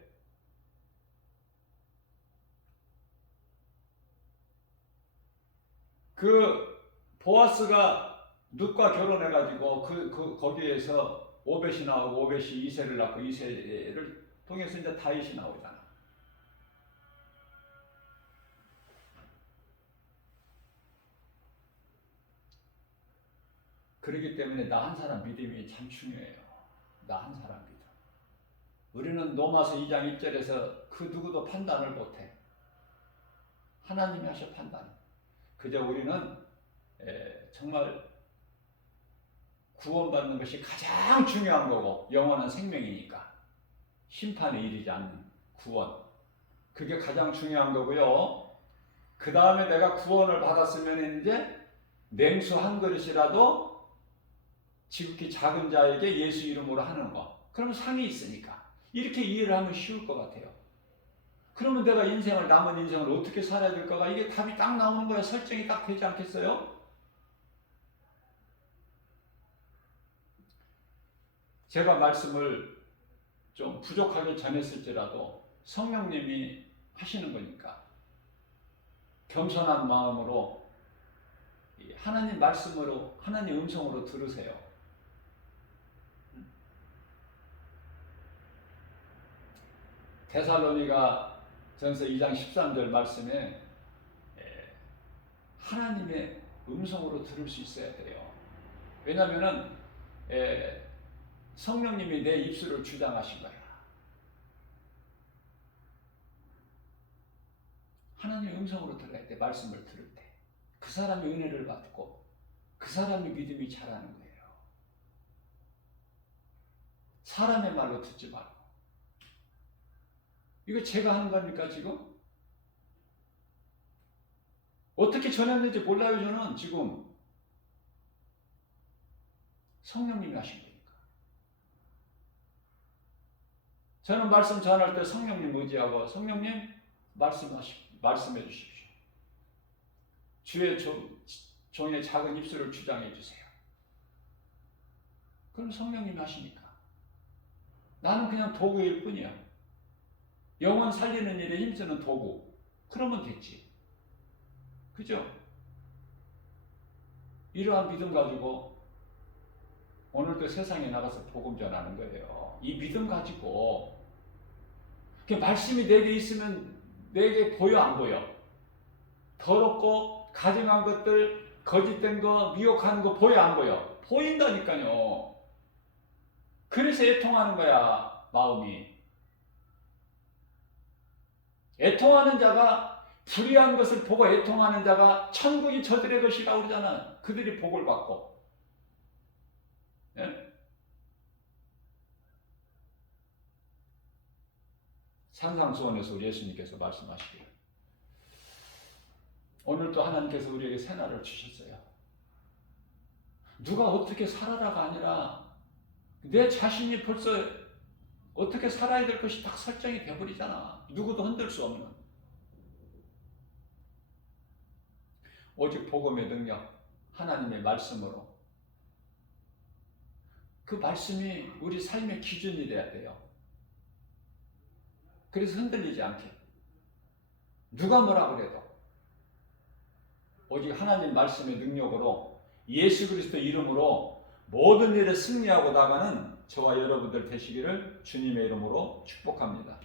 그 보아스가 룻과 결혼해가지고 거기에서 오벳이 나오고, 오벳이 이세를 낳고, 이세를 통해서 이제 다윗이 나오잖아. 그렇기 때문에 나 한 사람 믿음이 참 중요해요. 나 한 사람 믿음. 우리는 로마서 2장 1절에서 그 누구도 판단을 못해. 하나님이 하셔 판단. 그저 우리는 정말 구원받는 것이 가장 중요한 거고, 영원한 생명이니까 심판에 이르지 않는 구원, 그게 가장 중요한 거고요. 그 다음에 내가 구원을 받았으면 이제 냉수 한 그릇이라도 지극히 작은 자에게 예수 이름으로 하는 거, 그러면 상이 있으니까 이렇게 이해를 하면 쉬울 것 같아요. 그러면 내가 남은 인생을 어떻게 살아야 될까가 이게 답이 딱 나오는 거야. 설정이 딱 되지 않겠어요? 제가 말씀을 좀 부족하게 전했을지라도 성령님이 하시는 거니까 겸손한 마음으로 하나님 말씀으로, 하나님 음성으로 들으세요. 데살로니가 전서 2장 13절 말씀에 하나님의 음성으로 들을 수 있어야 돼요. 왜냐하면 성령님이 내 입술을 주장하신 거야. 하나님의 음성으로 들어야 돼. 말씀을 들을 때 그 사람이 은혜를 받고 그 사람이 믿음이 자라는 거예요. 사람의 말로 듣지 말고. 이거 제가 하는 겁니까 지금? 어떻게 전했는지 몰라요. 저는 지금 성령님이 하신 거니까. 저는 말씀 전할 때 성령님 의지하고, 성령님 말씀해 주십시오. 주의 종의 작은 입술을 주장해 주세요. 그럼 성령님이 하시니까. 나는 그냥 도구일 뿐이야. 영혼 살리는 일에 힘쓰는 도구. 그러면 됐지. 그죠? 이러한 믿음 가지고 오늘도 세상에 나가서 복음 전하는 거예요. 이 믿음 가지고 말씀이 내게 있으면 내게 보여 안 보여? 더럽고 가증한 것들, 거짓된 거, 미혹하는 거 보여 안 보여? 보인다니까요. 그래서 애통하는 거야, 마음이. 애통하는 자가, 불의한 것을 보고 애통하는 자가 천국이 저들의 것이라고 그러잖아. 그들이 복을 받고. 예? 산상수원에서 예수님께서 말씀하시기를, 오늘도 하나님께서 우리에게 새날을 주셨어요. 누가 어떻게 살아라가 아니라 내 자신이 벌써 어떻게 살아야 될 것이 딱 설정이 돼버리잖아. 누구도 흔들 수 없는. 오직 복음의 능력, 하나님의 말씀으로. 그 말씀이 우리 삶의 기준이 돼야 돼요. 그래서 흔들리지 않게. 누가 뭐라 그래도 오직 하나님 말씀의 능력으로, 예수 그리스도 이름으로 모든 일에 승리하고 나가는 저와 여러분들 되시기를 주님의 이름으로 축복합니다.